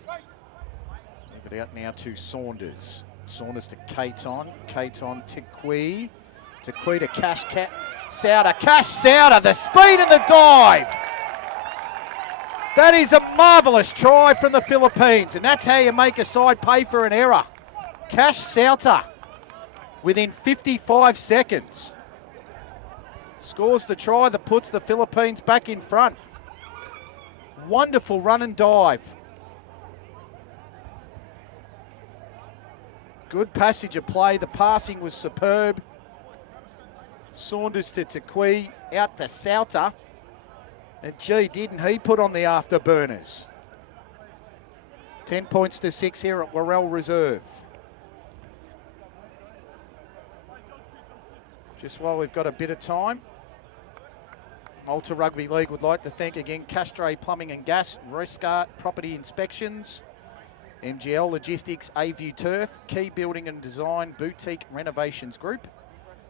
Leave it out now to Saunders. Saunders to Caton. Caton to Kui. To Kui to Cash Sauter. Cash Sauter, the speed and the dive. That is a marvellous try from the Philippines, and that's how you make a side pay for an error. Cash Sauter, within 55 seconds, scores the try that puts the Philippines back in front. Wonderful run and dive. Good passage of play. The passing was superb. Saunders to Takui, out to Sauter. And gee, didn't he put on the afterburners. 10 points to 6 here at Worrell Reserve. Just while we've got a bit of time, Malta Rugby League would like to thank again Castre Plumbing and Gas, Roscart Property Inspections, MGL Logistics, A-View Turf, Key Building and Design, Boutique Renovations Group,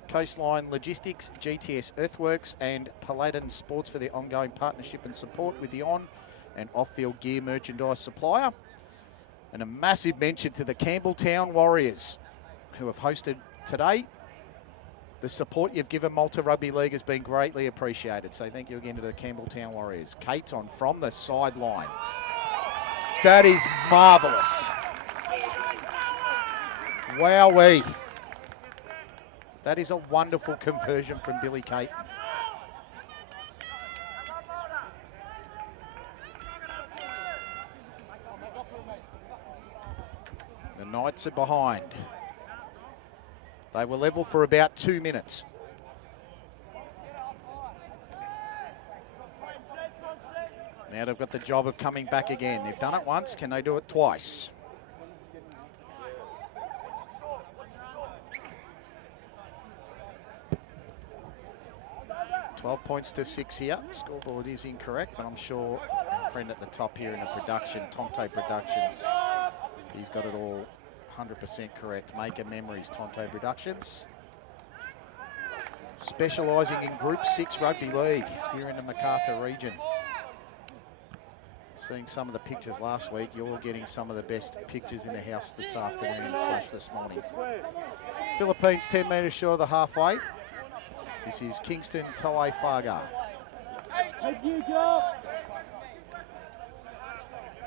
Coastline Logistics, GTS Earthworks, and Paladin Sports for their ongoing partnership and support with the on- and off-field gear merchandise supplier. And a massive mention to the Campbelltown Warriors, who have hosted today. The support you've given Malta Rugby League has been greatly appreciated. So thank you again to the Campbelltown Warriors. Caton from the sideline. That is marvellous. Wowee. That is a wonderful conversion from Billy Caton. The Knights are behind. They were level for about 2 minutes. Now they've got the job of coming back again. They've done it once, can they do it twice? 12 points to 6 here. Scoreboard is incorrect, but I'm sure our friend at the top here in the production, Tonto Productions, he's got it all 100% correct. Maker Memories, Tonto Productions. Specialising in Group 6 Rugby League here in the Macarthur region. Seeing some of the pictures last week, you're getting some of the best pictures in the house this afternoon / this morning. Philippines 10 metres short of the halfway. This is Kingston Toa Faga.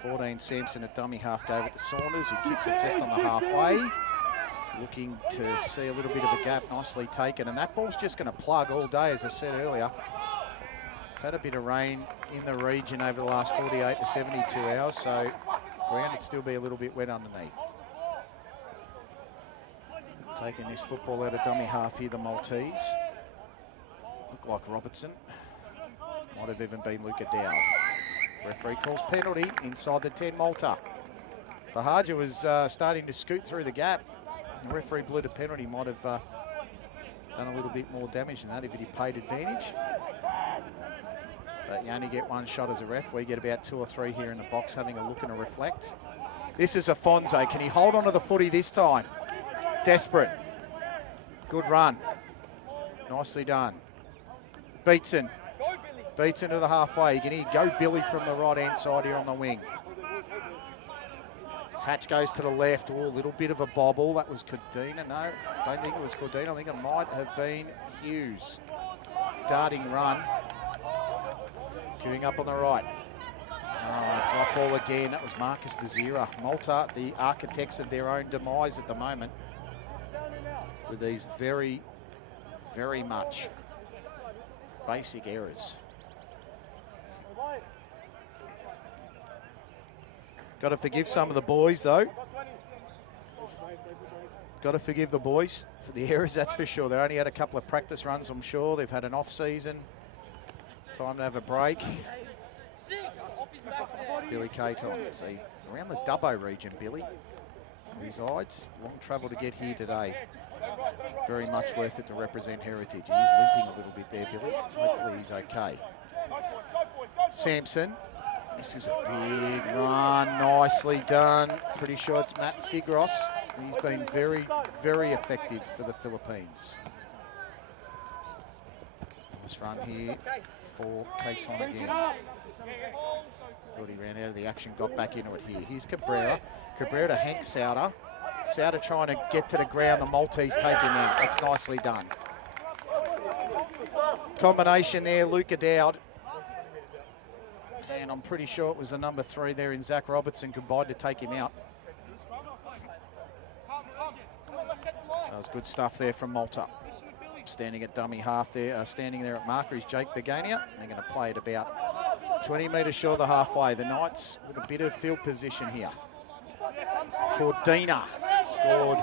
14 Sampson at dummy half gave it to Saunders, who kicks it just on the halfway. Looking to see a little bit of a gap, nicely taken. And that ball's just going to plug all day, as I said earlier. We've had a bit of rain in the region over the last 48 to 72 hours, so ground would still be a little bit wet underneath. Taking this football out of dummy half here, the Maltese. Look like Robertson. Might have even been Luca Dowd. Referee calls penalty inside the 10 Malta. Bahaja was starting to scoot through the gap. The referee blew the penalty. Might have done a little bit more damage than that if he'd paid advantage. But you only get one shot as a ref. We get about 2 or 3 here in the box having a look and a reflect. This is Afonso. Can he hold on to the footy this time? Desperate. Good run. Nicely done. Beatson. Beatson to the halfway. You can hear go Billy from the right-hand side here on the wing. Hatch goes to the left. Oh, a little bit of a bobble. That was Cordina. No, don't think it was Cordina. I think it might have been Hughes. Darting run. Queuing up on the right. Oh, drop ball again. That was Marcus Desira. Malta, the architects of their own demise at the moment, with these very, very much basic errors. Got to forgive some of the boys, though. Got to forgive the boys for the errors, that's for sure. They only had a couple of practice runs, I'm sure. They've had an off-season. Time to have a break. It's Billy Caton. See, around the Dubbo region, Billy resides. Long travel to get here today. Very much worth it to represent Heritage. He is limping a little bit there, Billy. Hopefully he's okay. Sampson. This is a big run. Nicely done. Pretty sure it's Matt Sigros. He's been very, very effective for the Philippines. Nice run here for Caton again. Thought he ran out of the action, got back into it here. Here's Cabrera. Cabrera to Hank Souter. Souter trying to get to the ground. The Maltese take him out. That's nicely done. Combination there, Luca Dowd. And I'm pretty sure it was the number 3 there in Zach Robertson combined to take him out. That was good stuff there from Malta. Standing at dummy half there, standing there at marker is Jake Begania. They're going to play it about 20 metres short of the halfway. The Knights with a bit of field position here. Cordina scored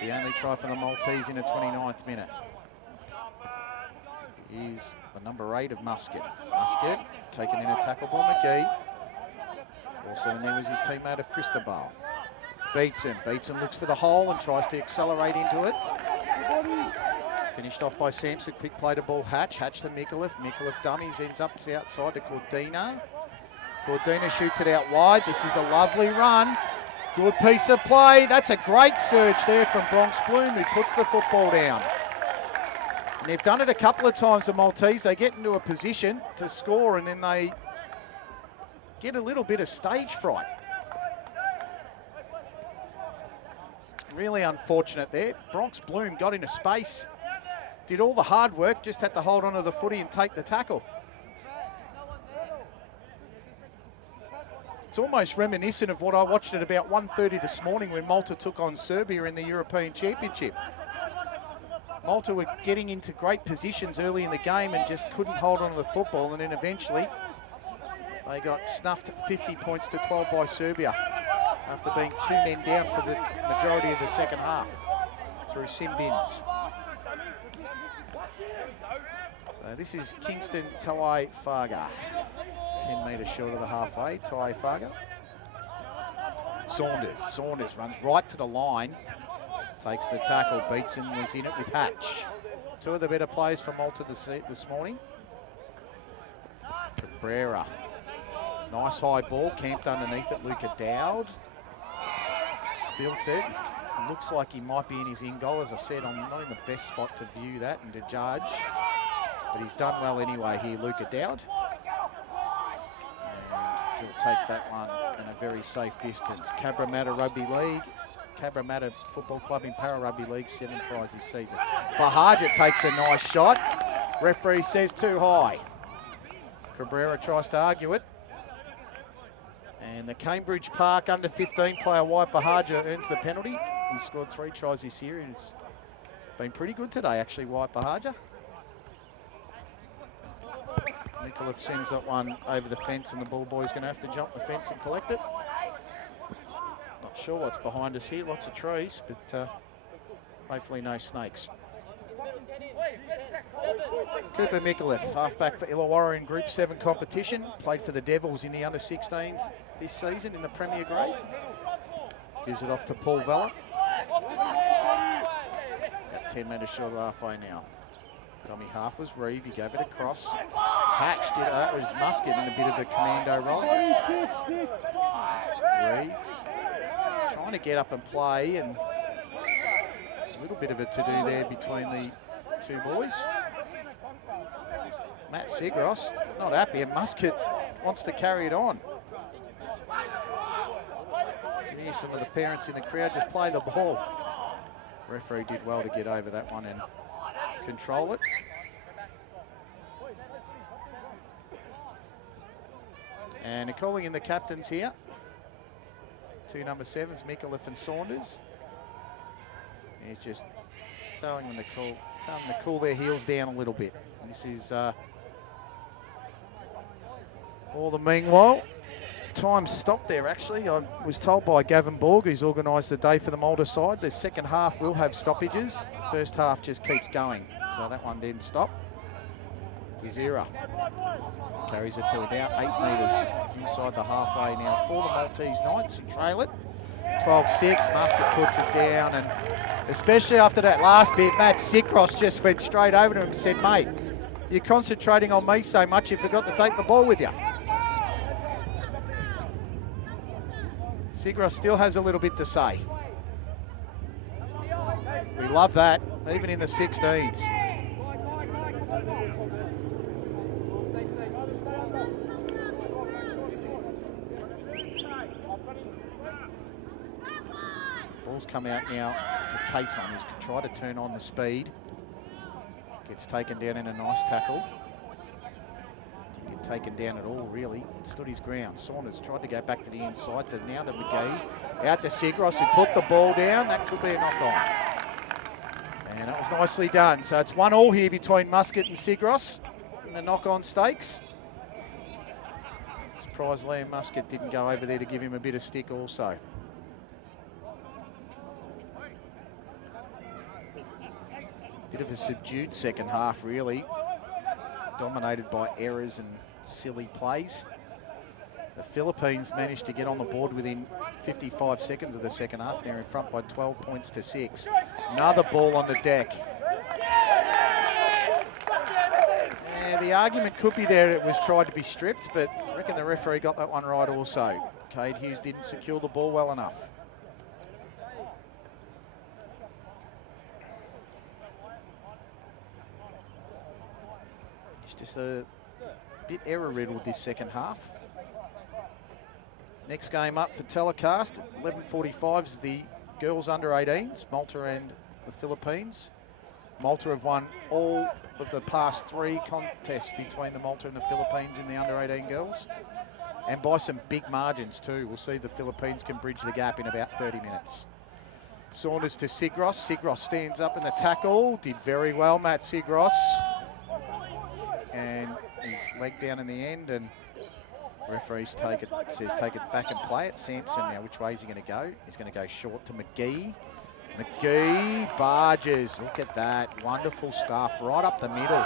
the only try for the Maltese in the 29th minute. Here's the number 8 of Muscat. Muscat taken in a tackle by McGee. Also in there was his teammate of Cristobal. Beatson looks for the hole and tries to accelerate into it. Finished off by Sampson, quick play to ball Hatch. Hatch to Mikulev. Mikulev dummies, ends up to the outside to Cordina. Cordina shoots it out wide. This is a lovely run. Good piece of play. That's a great surge there from Bronx Bloom, who puts the football down. And they've done it a couple of times, the Maltese. They get into a position to score and then they get a little bit of stage fright. Really unfortunate there. Bronx Bloom got into space, did all the hard work, just had to hold onto the footy and take the tackle. It's almost reminiscent of what I watched at about 1:30 this morning when Malta took on Serbia in the European Championship. Malta were getting into great positions early in the game and just couldn't hold on to the football, and then eventually they got snuffed 50 points to 12 by Serbia after being 2 men down for the majority of the second half through Simbins. So this is Kingston Tawai Faga, 10 metres short of the halfway. Tawai Faga. Saunders runs right to the line, takes the tackle. Beatson was in it with Hatch. 2 of the better players for Malta this morning. Cabrera. Nice high ball, camped underneath it. Luca Dowd. Spilt it. Looks like he might be in his in goal. As I said, I'm not in the best spot to view that and to judge. But he's done well anyway here, Luca Dowd. And he'll take that one in a very safe distance. Cabramatta Rugby League. Cabramatta Football Club in Para Rugby League, 7 tries this season. Bahaja takes a nice shot. Referee says too high. Cabrera tries to argue it. And the Cambridge Park under-15 player White Bahaja earns the penalty. He's scored 3 tries this year and it's been pretty good today, actually, White Bahaja. Mikulev sends that one over the fence and the ball boy's going to have to jump the fence and collect it. Not sure what's behind us here, lots of trees, but hopefully no snakes. Cooper Mikulev, halfback for Illawarra in Group 7 competition. Played for the Devils in the under-16s this season in the Premier Grade. Gives it off to Paul Vella. About 10 metres short of halfway now. Dummy half was Reeve, he gave it across. Hatch did that, was Muscat in a bit of a commando role. Reeve trying to get up and play, and a little bit of a to-do there between the 2 boys. Matt Sigros not happy, and Muscat wants to carry it on. You can hear some of the parents in the crowd just play the ball. Referee did well to get over that one and control it. And they're calling in the captains here. 2 number 7s, Mikulev and Saunders. He's just telling them to cool their heels down a little bit. This is all the meanwhile. time stop there, actually. I was told by Gavin Borg, who's organised the day for the Malta side, the second half will have stoppages. First half just keeps going. So that one didn't stop. Desira carries it to about 8 metres inside the halfway now for the Maltese Knights, who trail it. 12-6, Muscat puts it down, and especially after that last bit, Matt Sikros just went straight over to him and said, mate, you're concentrating on me so much you forgot to take the ball with you. Sikros still has a little bit to say. We love that, even in the 16s. Ball's come out now to Caton, who's tried to turn on the speed. Gets taken down in a nice tackle. Didn't get taken down at all, really. Stood his ground. Saunders tried to go back to the inside, to now to McGee. Out to Sigros, who put the ball down. That could be a knock-on. And that was nicely done. So it's 1-1 here between Muscat and Sigros in the knock-on stakes. Surprised Liam Muscat didn't go over there to give him a bit of stick also. Bit of a subdued second half, really. Dominated by errors and silly plays. The Philippines managed to get on the board within 55 seconds of the second half. They're in front by 12 points to 6. Another ball on the deck. Yeah, the argument could be there it was tried to be stripped, but I reckon the referee got that one right also. Cade Hughes didn't secure the ball well enough. Just a bit error-riddled this second half. Next game up for telecast at 11:45 is the girls under 18s, Malta and the Philippines. Malta have won all of the past 3 contests between the Malta and the Philippines in the under 18 girls, and by some big margins too. We'll see if the Philippines can bridge the gap in about 30 minutes. Saunders to Sigros. Sigros stands up in the tackle. Did very well, Matt Sigros. And his leg down in the end, and referees says take it back and play it. Sampson now, which way is he going to go? He's going to go short to McGee. McGee barges, look at that, wonderful stuff, right up the middle.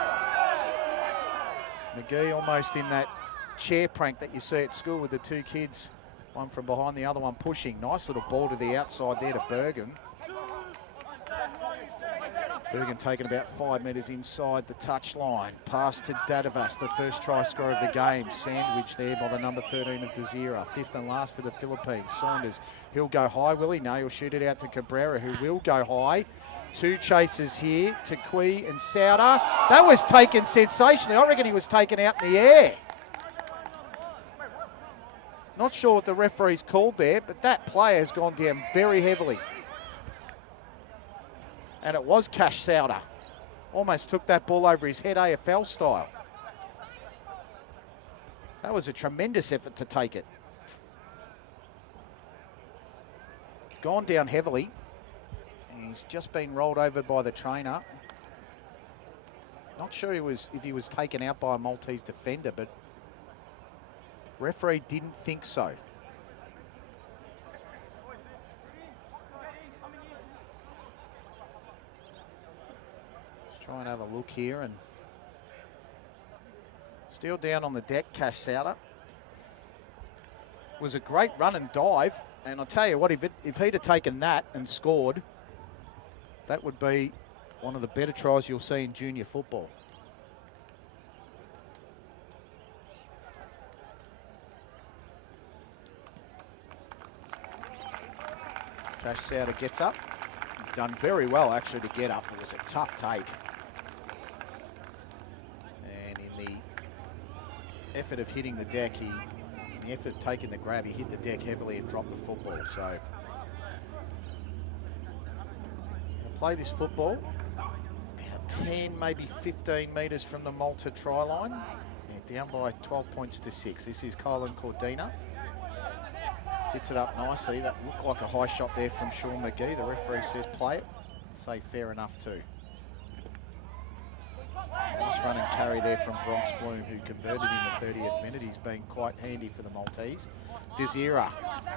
McGee almost in that chair prank that you see at school with the 2 kids, one from behind, the other one pushing. Nice little ball to the outside there to Bergen. Bergen taken about 5 metres inside the touchline. Pass to Dadavas, the first try scorer of the game. Sandwich there by the number 13 of Desira. 5th and last for the Philippines. Saunders, he'll go high, will he? No, he'll shoot it out to Cabrera, who will go high. 2 chasers here, to Kui and Sauter. That was taken sensationally. I reckon he was taken out in the air. Not sure what the referee's called there, but that player has gone down very heavily. And it was Cash Sauter. Almost took that ball over his head AFL style. That was a tremendous effort to take it. He's gone down heavily. He's just been rolled over by the trainer. Not sure if he was taken out by a Maltese defender, but referee didn't think so. Try and have a look here, and still down on the deck, Cash Sauter. Was a great run and dive, and I'll tell you what, if he'd have taken that and scored, that would be one of the better tries you'll see in junior football. Cash Sauter gets up. He's done very well actually to get up. It was a tough take. Effort of hitting the deck, in the effort of taking the grab, he hit the deck heavily and dropped the football. So we'll play this football about 10, maybe 15 metres from the Malta try line. They're down by 12 points to 6. This is Colin Cordina. Hits it up nicely. That looked like a high shot there from Sean McGee. The referee says play it. Say fair enough too. Nice run and carry there from Bronx Bloom, who converted in the 30th minute. He's been quite handy for the Maltese. Desira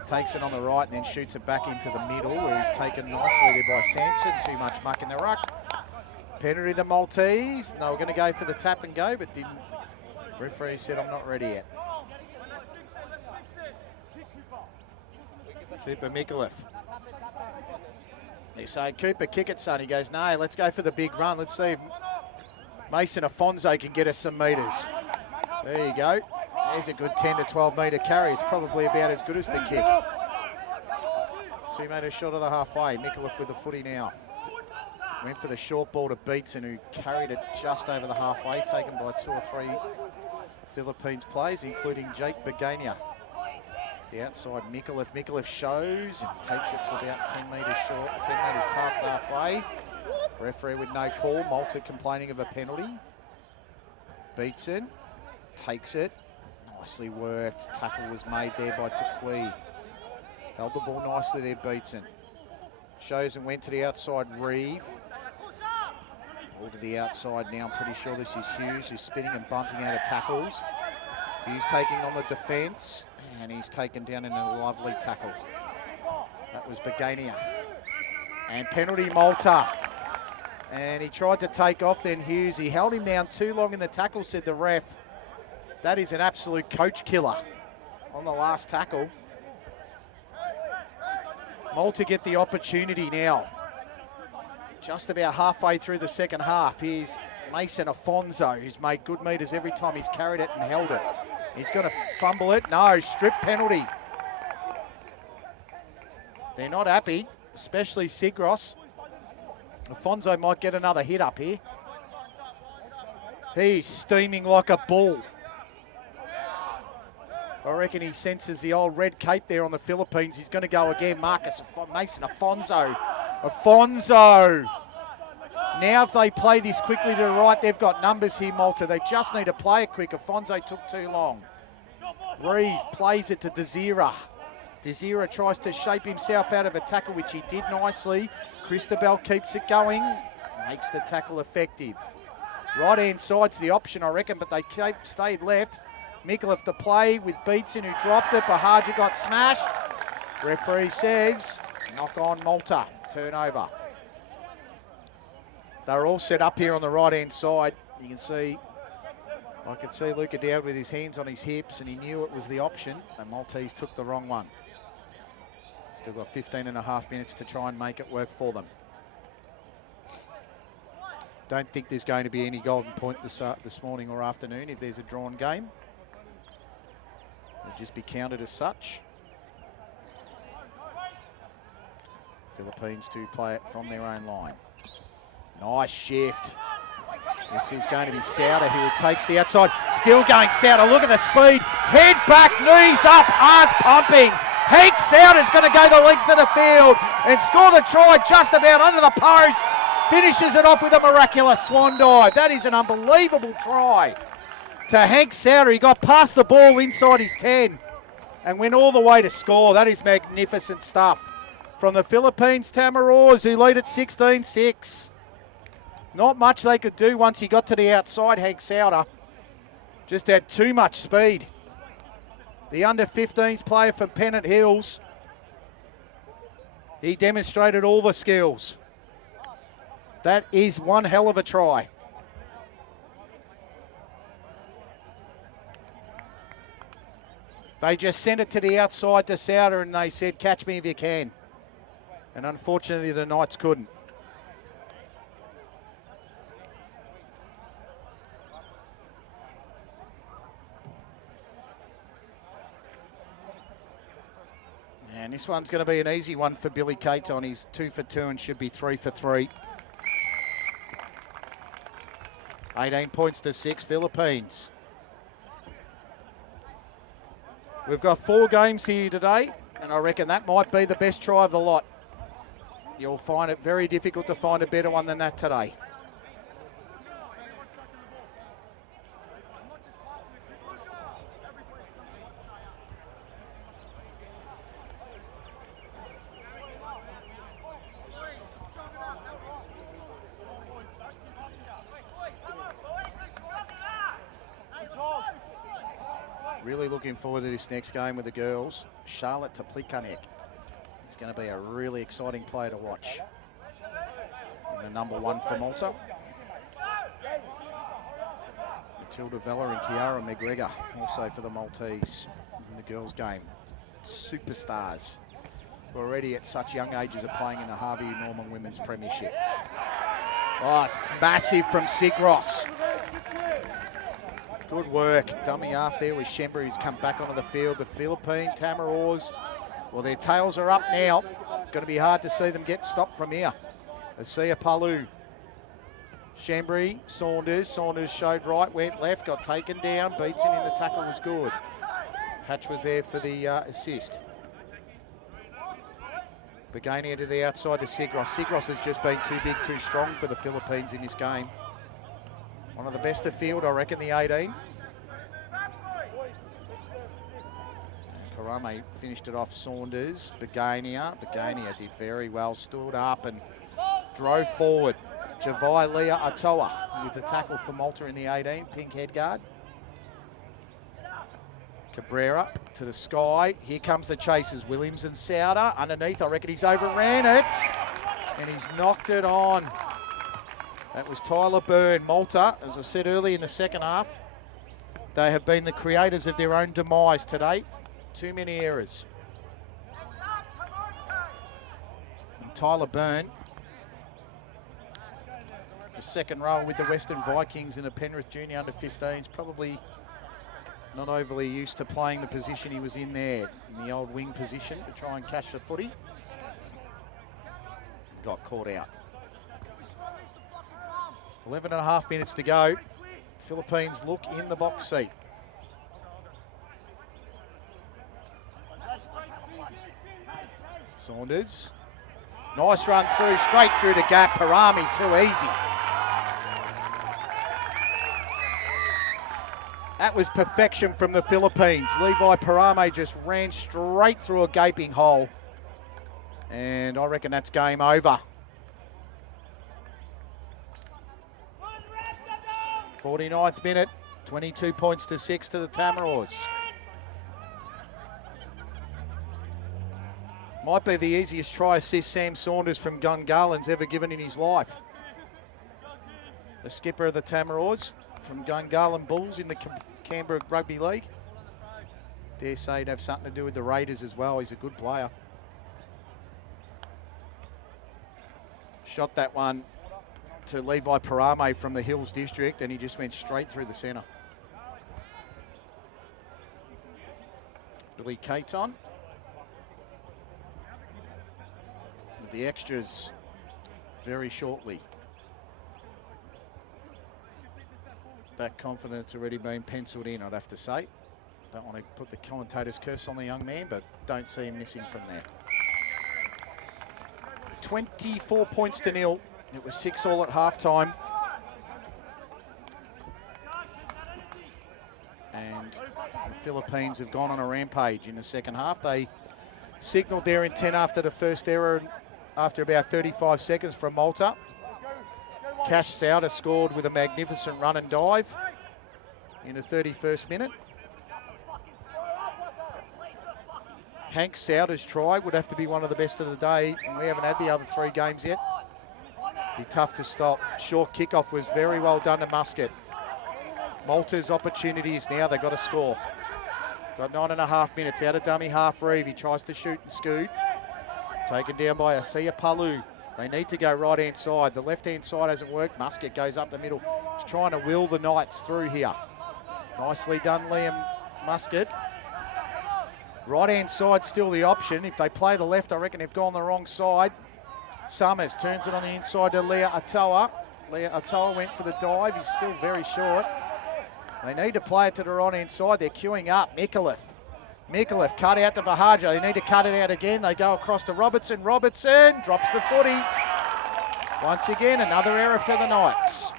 takes it on the right and then shoots it back into the middle, where he's taken nicely there by Sampson. Too much muck in the ruck. Penalty the Maltese. They were going to go for the tap and go, but didn't. Referee said, I'm not ready yet. Cooper Mikulev. They say, Cooper, kick it, son. He goes, no, let's go for the big run. Let's see if Mason Afonso can get us some metres. There you go. There's a good 10 to 12 metre carry. It's probably about as good as the kick. 2 metres short of the halfway. Mikulev with the footy now. Went for the short ball to Beatson, who carried it just over the halfway, taken by 2 or 3 Philippines players, including Jake Begania. The outside Mikulev. Mikulev shows and takes it to about 10 metres short, 10 metres past halfway. Referee with no call. Malta complaining of a penalty. Beatson takes it. Nicely worked. Tackle was made there by Tukui. Held the ball nicely there, Beatson. Shows and went to the outside, Reeve. Ball to the outside now. I'm pretty sure this is Hughes, who's spinning and bumping out of tackles. Hughes taking on the defence, and he's taken down in a lovely tackle. That was Begania. And penalty Malta. And he tried to take off then Hughes. He held him down too long in the tackle, said the ref. That is an absolute coach killer on the last tackle. Malta get the opportunity now. Just about halfway through the second half. Here's Mason Afonso, who's made good metres every time he's carried it and held it. He's going to fumble it. No, strip penalty. They're not happy, especially Sigros. Afonso might get another hit up here. He's steaming like a bull. I reckon he senses the old red cape there on the Philippines. He's going to go again. Mason Afonso. Afonso. Now if they play this quickly to the right, they've got numbers here, Malta. They just need to play it quick. Afonso took too long. Reeve plays it to Desira. Desira tries to shape himself out of a tackle, which he did nicely. Christabel keeps it going. Makes the tackle effective. Right-hand side's the option, I reckon, but they stayed left. Mikulev to play with Beatson, who dropped it. Bahaja got smashed. Referee says, knock on Malta. Turnover. They're all set up here on the right-hand side. You can see, I could see Luca Dowd with his hands on his hips, and he knew it was the option. The Maltese took the wrong one. Still got 15 and a half minutes to try and make it work for them. Don't think there's going to be any golden point this morning or afternoon if there's a drawn game. It'll just be counted as such. Philippines to play it from their own line. Nice shift. This is going to be Souter who takes the outside. Still going Souter. Look at the speed. Head back, knees up, arms pumping. Hank Souter's going to go the length of the field and score the try just about under the posts. Finishes it off with a miraculous swan dive. That is an unbelievable try to Hank Souter. He got past the ball inside his 10 and went all the way to score. That is magnificent stuff from the Philippines Tamaraws, who lead at 16-6. Not much they could do once he got to the outside, Hank Souter. Just had too much speed. The under-15s player for Pennant Hills. He demonstrated all the skills. That is one hell of a try. They just sent it to the outside to Souter and they said, catch me if you can. And unfortunately, the Knights couldn't. And this one's going to be an easy one for Billy Caton. He's 2 for 2 and should be 3 for 3. 18 points to 6, Philippines. We've got 4 games here today, and I reckon that might be the best try of the lot. You'll find it very difficult to find a better one than that today. Really looking forward to this next game with the girls. Charlotte to Plikanek. He's going to be a really exciting player to watch. And the number 1 for Malta. Matilda Vella and Kiara McGregor also for the Maltese in the girls' game. Superstars who already at such young ages are playing in the Harvey Norman Women's Premiership. Oh, it's massive from Sigros. Good work. Dummy half there with Shembri, who's come back onto the field. The Philippine Tamaraws, well, their tails are up now. It's going to be hard to see them get stopped from here. Asia Palu. Shembri, Saunders. Saunders showed right, went left, got taken down. Beatson in the tackle was good. Hatch was there for the assist. Begania to the outside to Sigros. Sigros has just been too big, too strong for the Philippines in this game. One of the best of field, I reckon, the 18. Parame finished it off Saunders. Begania did very well, stood up and drove forward. Javai Leah Atoa with the tackle for Malta in the 18, pink head guard. Cabrera to the sky. Here comes the chasers. Williams and Souder underneath. I reckon he's overran it. And he's knocked it on. That was Tyler Byrne. Malta, as I said early in the second half, they have been the creators of their own demise today. Too many errors. And Tyler Byrne, the second row with the Western Vikings in the Penrith Junior Under-15s, probably not overly used to playing the position he was in there, in the old wing position, to try and catch the footy. Got caught out. 11.5 minutes to go. Philippines look in the box seat. Saunders. Nice run through, straight through the gap. Parami, too easy. That was perfection from the Philippines. Levi Parame just ran straight through a gaping hole. And I reckon that's game over. 49th minute, 22 points to 6 to the Tamaraws. Might be the easiest try assist Sam Saunders from Gungahlon's ever given in his life. The skipper of the Tamaraws from Gungahlon Bulls in the Canberra Rugby League. Dare say he'd have something to do with the Raiders as well. He's a good player. Shot that one to Levi Parame from the Hills District, and he just went straight through the centre. Billy Caton. With the extras very shortly. That confidence already been penciled in, I'd have to say. Don't want to put the commentator's curse on the young man, but don't see him missing from there. 24 points to 0. It was 6-all at half-time. And the Philippines have gone on a rampage in the second half. They signalled their intent after the first error, after about 35 seconds from Malta. Cash Souder scored with a magnificent run and dive in the 31st minute. Hank Souder's try would have to be one of the best of the day, and we haven't had the other 3 games yet. Be tough to stop. Short kickoff was very well done to Muscat. Malta's opportunities now, they've got to score. Got 9.5 minutes out of dummy half Reeve. He tries to shoot and scoot. Taken down by Asia Palu. They need to go right-hand side. The left-hand side hasn't worked. Muscat goes up the middle. He's trying to will the Knights through here. Nicely done, Liam Muscat. Right-hand side still the option. If they play the left, I reckon they've gone the wrong side. Summers turns it on the inside to Leah Atoa. Leah Atoa went for the dive. He's still very short. They need to play it to the right-hand side. They're queuing up. Mikulev cut out to Bahaja. They need to cut it out again. They go across to Robertson. Robertson drops the footy. Once again, another error for the Knights.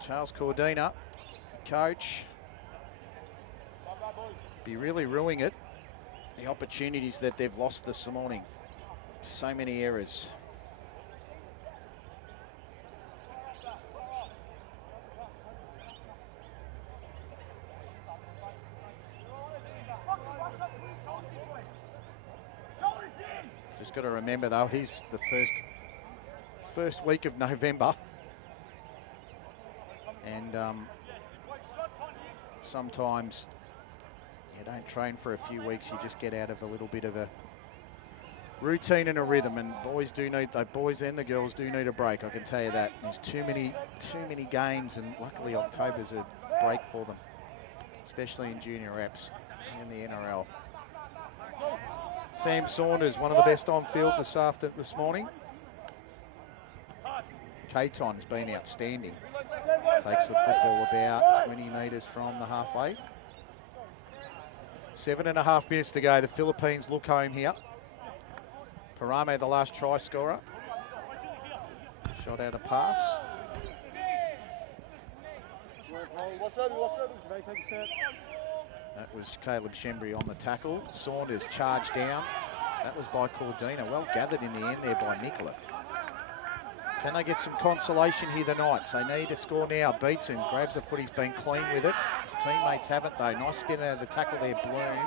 Charles Cordina, coach, be really ruining it. The opportunities that they've lost this morning. So many errors. Just got to remember though, he's the first week of November, and sometimes you don't train for a few weeks. You just get out of a little bit of a routine and a rhythm, and the boys and the girls do need a break. I can tell you that. There's too many games, and luckily October's a break for them, especially in junior reps in the NRL. Sam Saunders, one of the best on field this morning. Caton's been outstanding. Takes the football about 20 metres from the halfway. 7.5 minutes to go. The Philippines look home here. Parame, the last try scorer. Shot out a pass. That was Caleb Shembry on the tackle. Saunders charged down. That was by Cordina. Well gathered in the end there by Mikulev. Can they get some consolation here, the Knights? They need to score now. Beats him, grabs the foot. He's been clean with it. His teammates haven't though. Nice spin out of the tackle there, Bloom.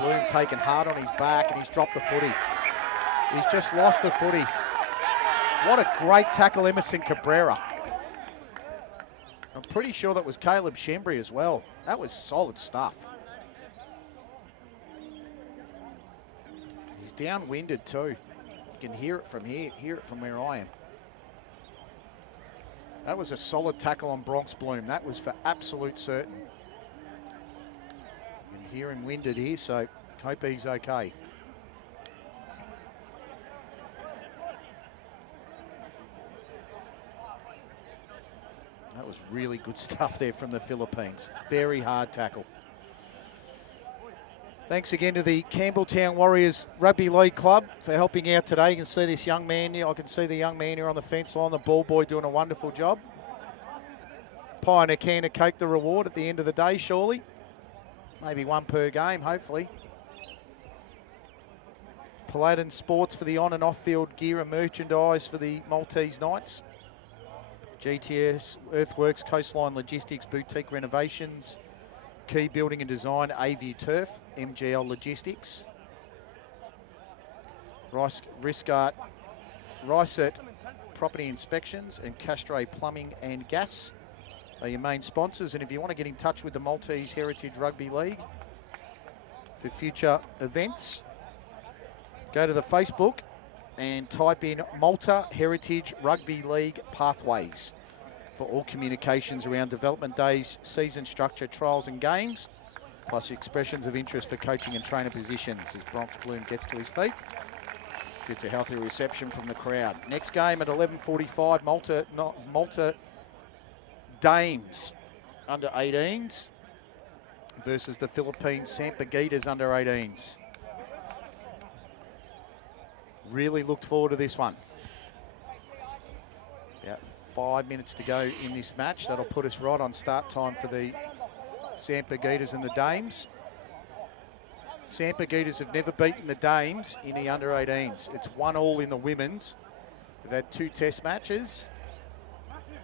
Bloom taken hard on his back, and he's dropped the footy. He's just lost the footy. What a great tackle, Emerson Cabrera. I'm pretty sure that was Caleb Shembry as well. That was solid stuff. He's downwinded too. You can hear it from here, hear it from where I am. That was a solid tackle on Bronx Bloom. That was for absolute certain. You can hear him winded here, so hope he's okay. That was really good stuff there from the Philippines. Very hard tackle. Thanks again to the Campbelltown Warriors Rugby League Club for helping out today. You can see this young man here. I can see the young man here on the fence line, the ball boy, doing a wonderful job. Pie and a can of Coke, the reward at the end of the day, surely. Maybe one per game, hopefully. Paladin Sports for the on and off field gear and merchandise for the Maltese Knights. GTS, Earthworks, Coastline Logistics, Boutique Renovations, Key Building and Design, AView Turf, MGL Logistics, Riscart, Property Inspections, and Castro Plumbing and Gas are your main sponsors. And if you want to get in touch with the Maltese Heritage Rugby League for future events, go to the Facebook and type in Malta Heritage Rugby League Pathways for all communications around development days, season structure, trials and games, plus expressions of interest for coaching and trainer positions as Bronx Bloom gets to his feet. Gets a healthy reception from the crowd. Next game at 11:45, Malta Dames under 18s versus the Philippines Sampaguitas under 18s. Really looked forward to this one. About 5 minutes to go in this match. That'll put us right on start time for the Sampaguitas and the Dames. Sampaguitas have never beaten the Dames in the under 18s. It's 1-1 in the women's. They've had 2 test matches.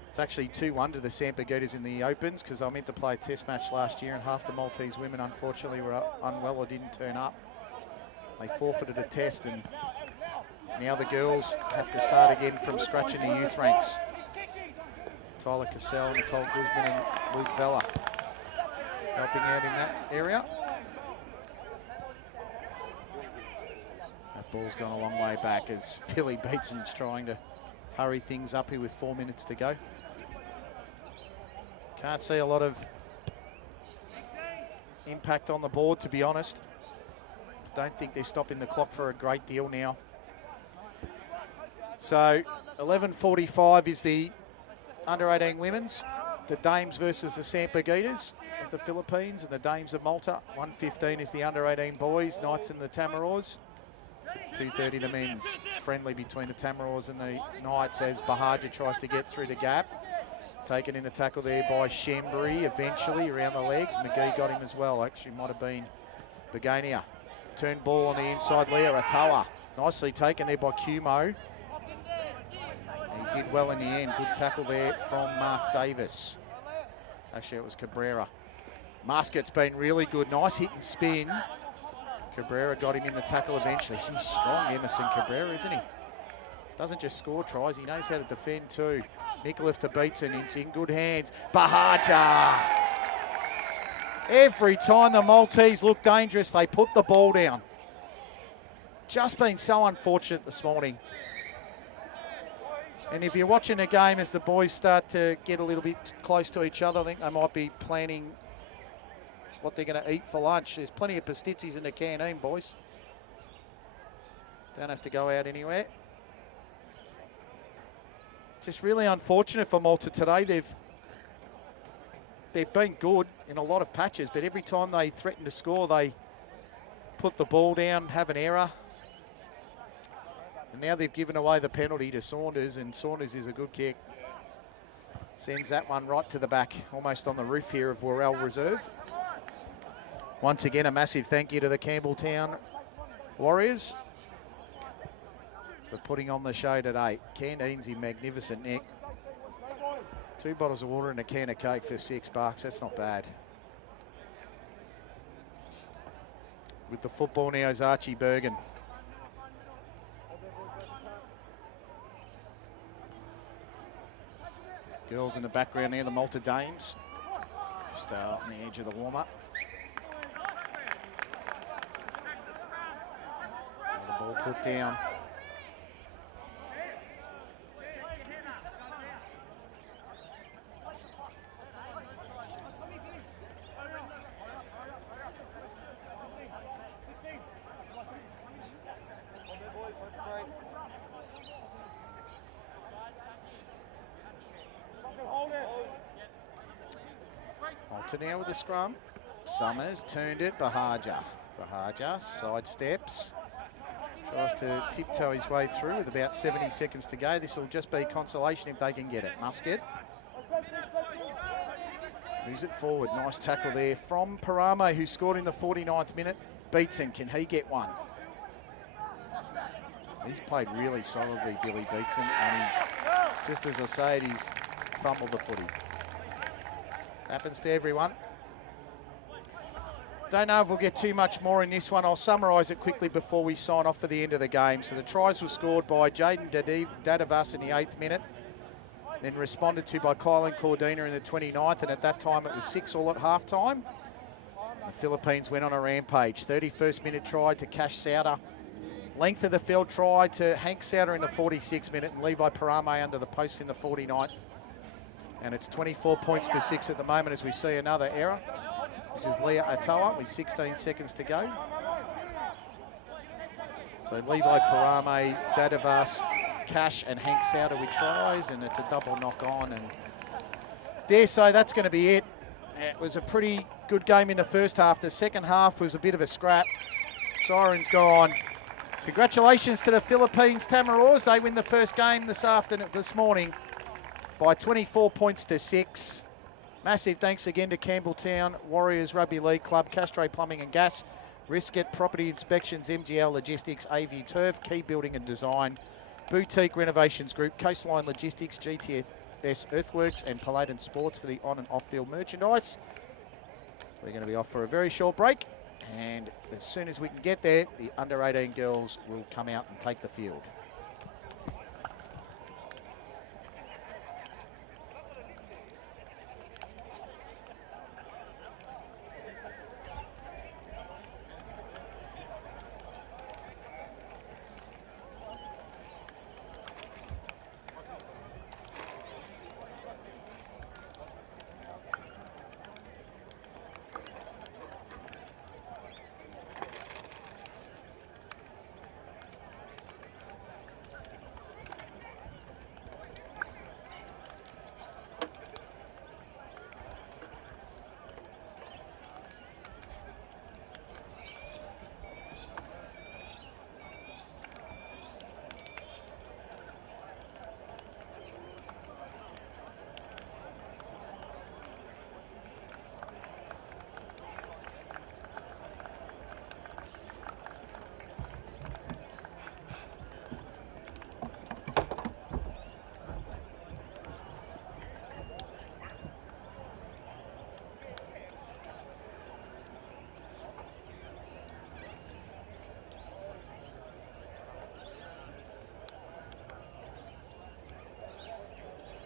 It's actually 2-1 to the Sampaguitas in the opens because I meant to play a test match last year and half the Maltese women unfortunately were unwell or didn't turn up. They forfeited a test and now the girls have to start again from scratch in the youth ranks. Tyler Cassell, Nicole Guzman and Luke Vella helping out in that area. That ball's gone a long way back as Billy Beatson's trying to hurry things up here with 4 minutes to go. Can't see a lot of impact on the board, to be honest. Don't think they're stopping the clock for a great deal now. So 11:45 is the under-18 women's. The Dames versus the Sampaguitas of the Philippines and the Dames of Malta. 1:15 is the under-18 boys, Knights and the Tamaraws. 2:30 the men's. Friendly between the Tamaraws and the Knights as Bahaja tries to get through the gap. Taken in the tackle there by Shembry eventually around the legs. McGee got him as well. Actually might have been Begania. Turn ball on the inside, Leo Atawa. Nicely taken there by Cumo. He did well in the end. Good tackle there from Mark Davis. Actually, it was Cabrera. Muscat's been really good. Nice hit and spin. Cabrera got him in the tackle eventually. He's strong, Emerson Cabrera, isn't he? Doesn't just score tries, he knows how to defend too. Mikulev to Beatson, it's in good hands. Bahaja! Every time the Maltese look dangerous, they put the ball down. Just been so unfortunate this morning. And if you're watching the game as the boys start to get a little bit close to each other, I think they might be planning what they're going to eat for lunch. There's plenty of pastizzis in the canteen, boys. Don't have to go out anywhere. Just really unfortunate for Malta today. They've been good in a lot of patches, but every time they threaten to score, they put the ball down, have an error. And now they've given away the penalty to Saunders, and Saunders is a good kick. Sends that one right to the back, almost on the roof here of Worrell Reserve. Once again, a massive thank you to the Campbelltown Warriors for putting on the show today. Canteen's in magnificent nick. 2 bottles of water and a can of cake for $6. That's not bad. With the football now is Archie Bergen. Girls in the background there, the Malta Dames. Just on the edge of the warm-up. The ball put down. Malta now with the scrum. Summers turned it, Bahaja. Bahaja sidesteps. Tries to tiptoe his way through with about 70 seconds to go. This will just be consolation if they can get it. Musket. Moves it forward. Nice tackle there from Parame, who scored in the 49th minute. Beatson, can he get one? He's played really solidly, Billy Beatson, and he's, just as I say it, he's fumbled the footy. Happens to everyone. Don't know if we'll get too much more in this one. I'll summarise it quickly before we sign off for the end of the game. So the tries were scored by Jaden Dadavas in the 8th minute, then responded to by Kylan Cordina in the 29th, and at that time it was 6-all at half-time. The Philippines went on a rampage. 31st minute try to Cash Souter. Length of the field try to Hank Souter in the 46th minute, and Levi Parame under the post in the 49th. And it's 24 points to 6 at the moment as we see another error. This is Leah Atoa with 16 seconds to go. So Levi Parame, Dadavas, Cash and Hank Souter with tries, and it's a double knock on. And dare say that's going to be it. It was a pretty good game in the first half. The second half was a bit of a scrap. Siren's gone. Congratulations to the Philippines Tamaraws. They win the first game this morning by 24 points to 6. Massive thanks again to Campbelltown Warriors Rugby League Club, Castro Plumbing and Gas, Risket Property Inspections, MGL Logistics, AV Turf, Key Building and Design, Boutique Renovations Group, Coastline Logistics, GTS Earthworks and Paladin Sports for the on and off field merchandise. We're going to be off for a very short break, and as soon as we can get there, the under 18 girls will come out and take the field.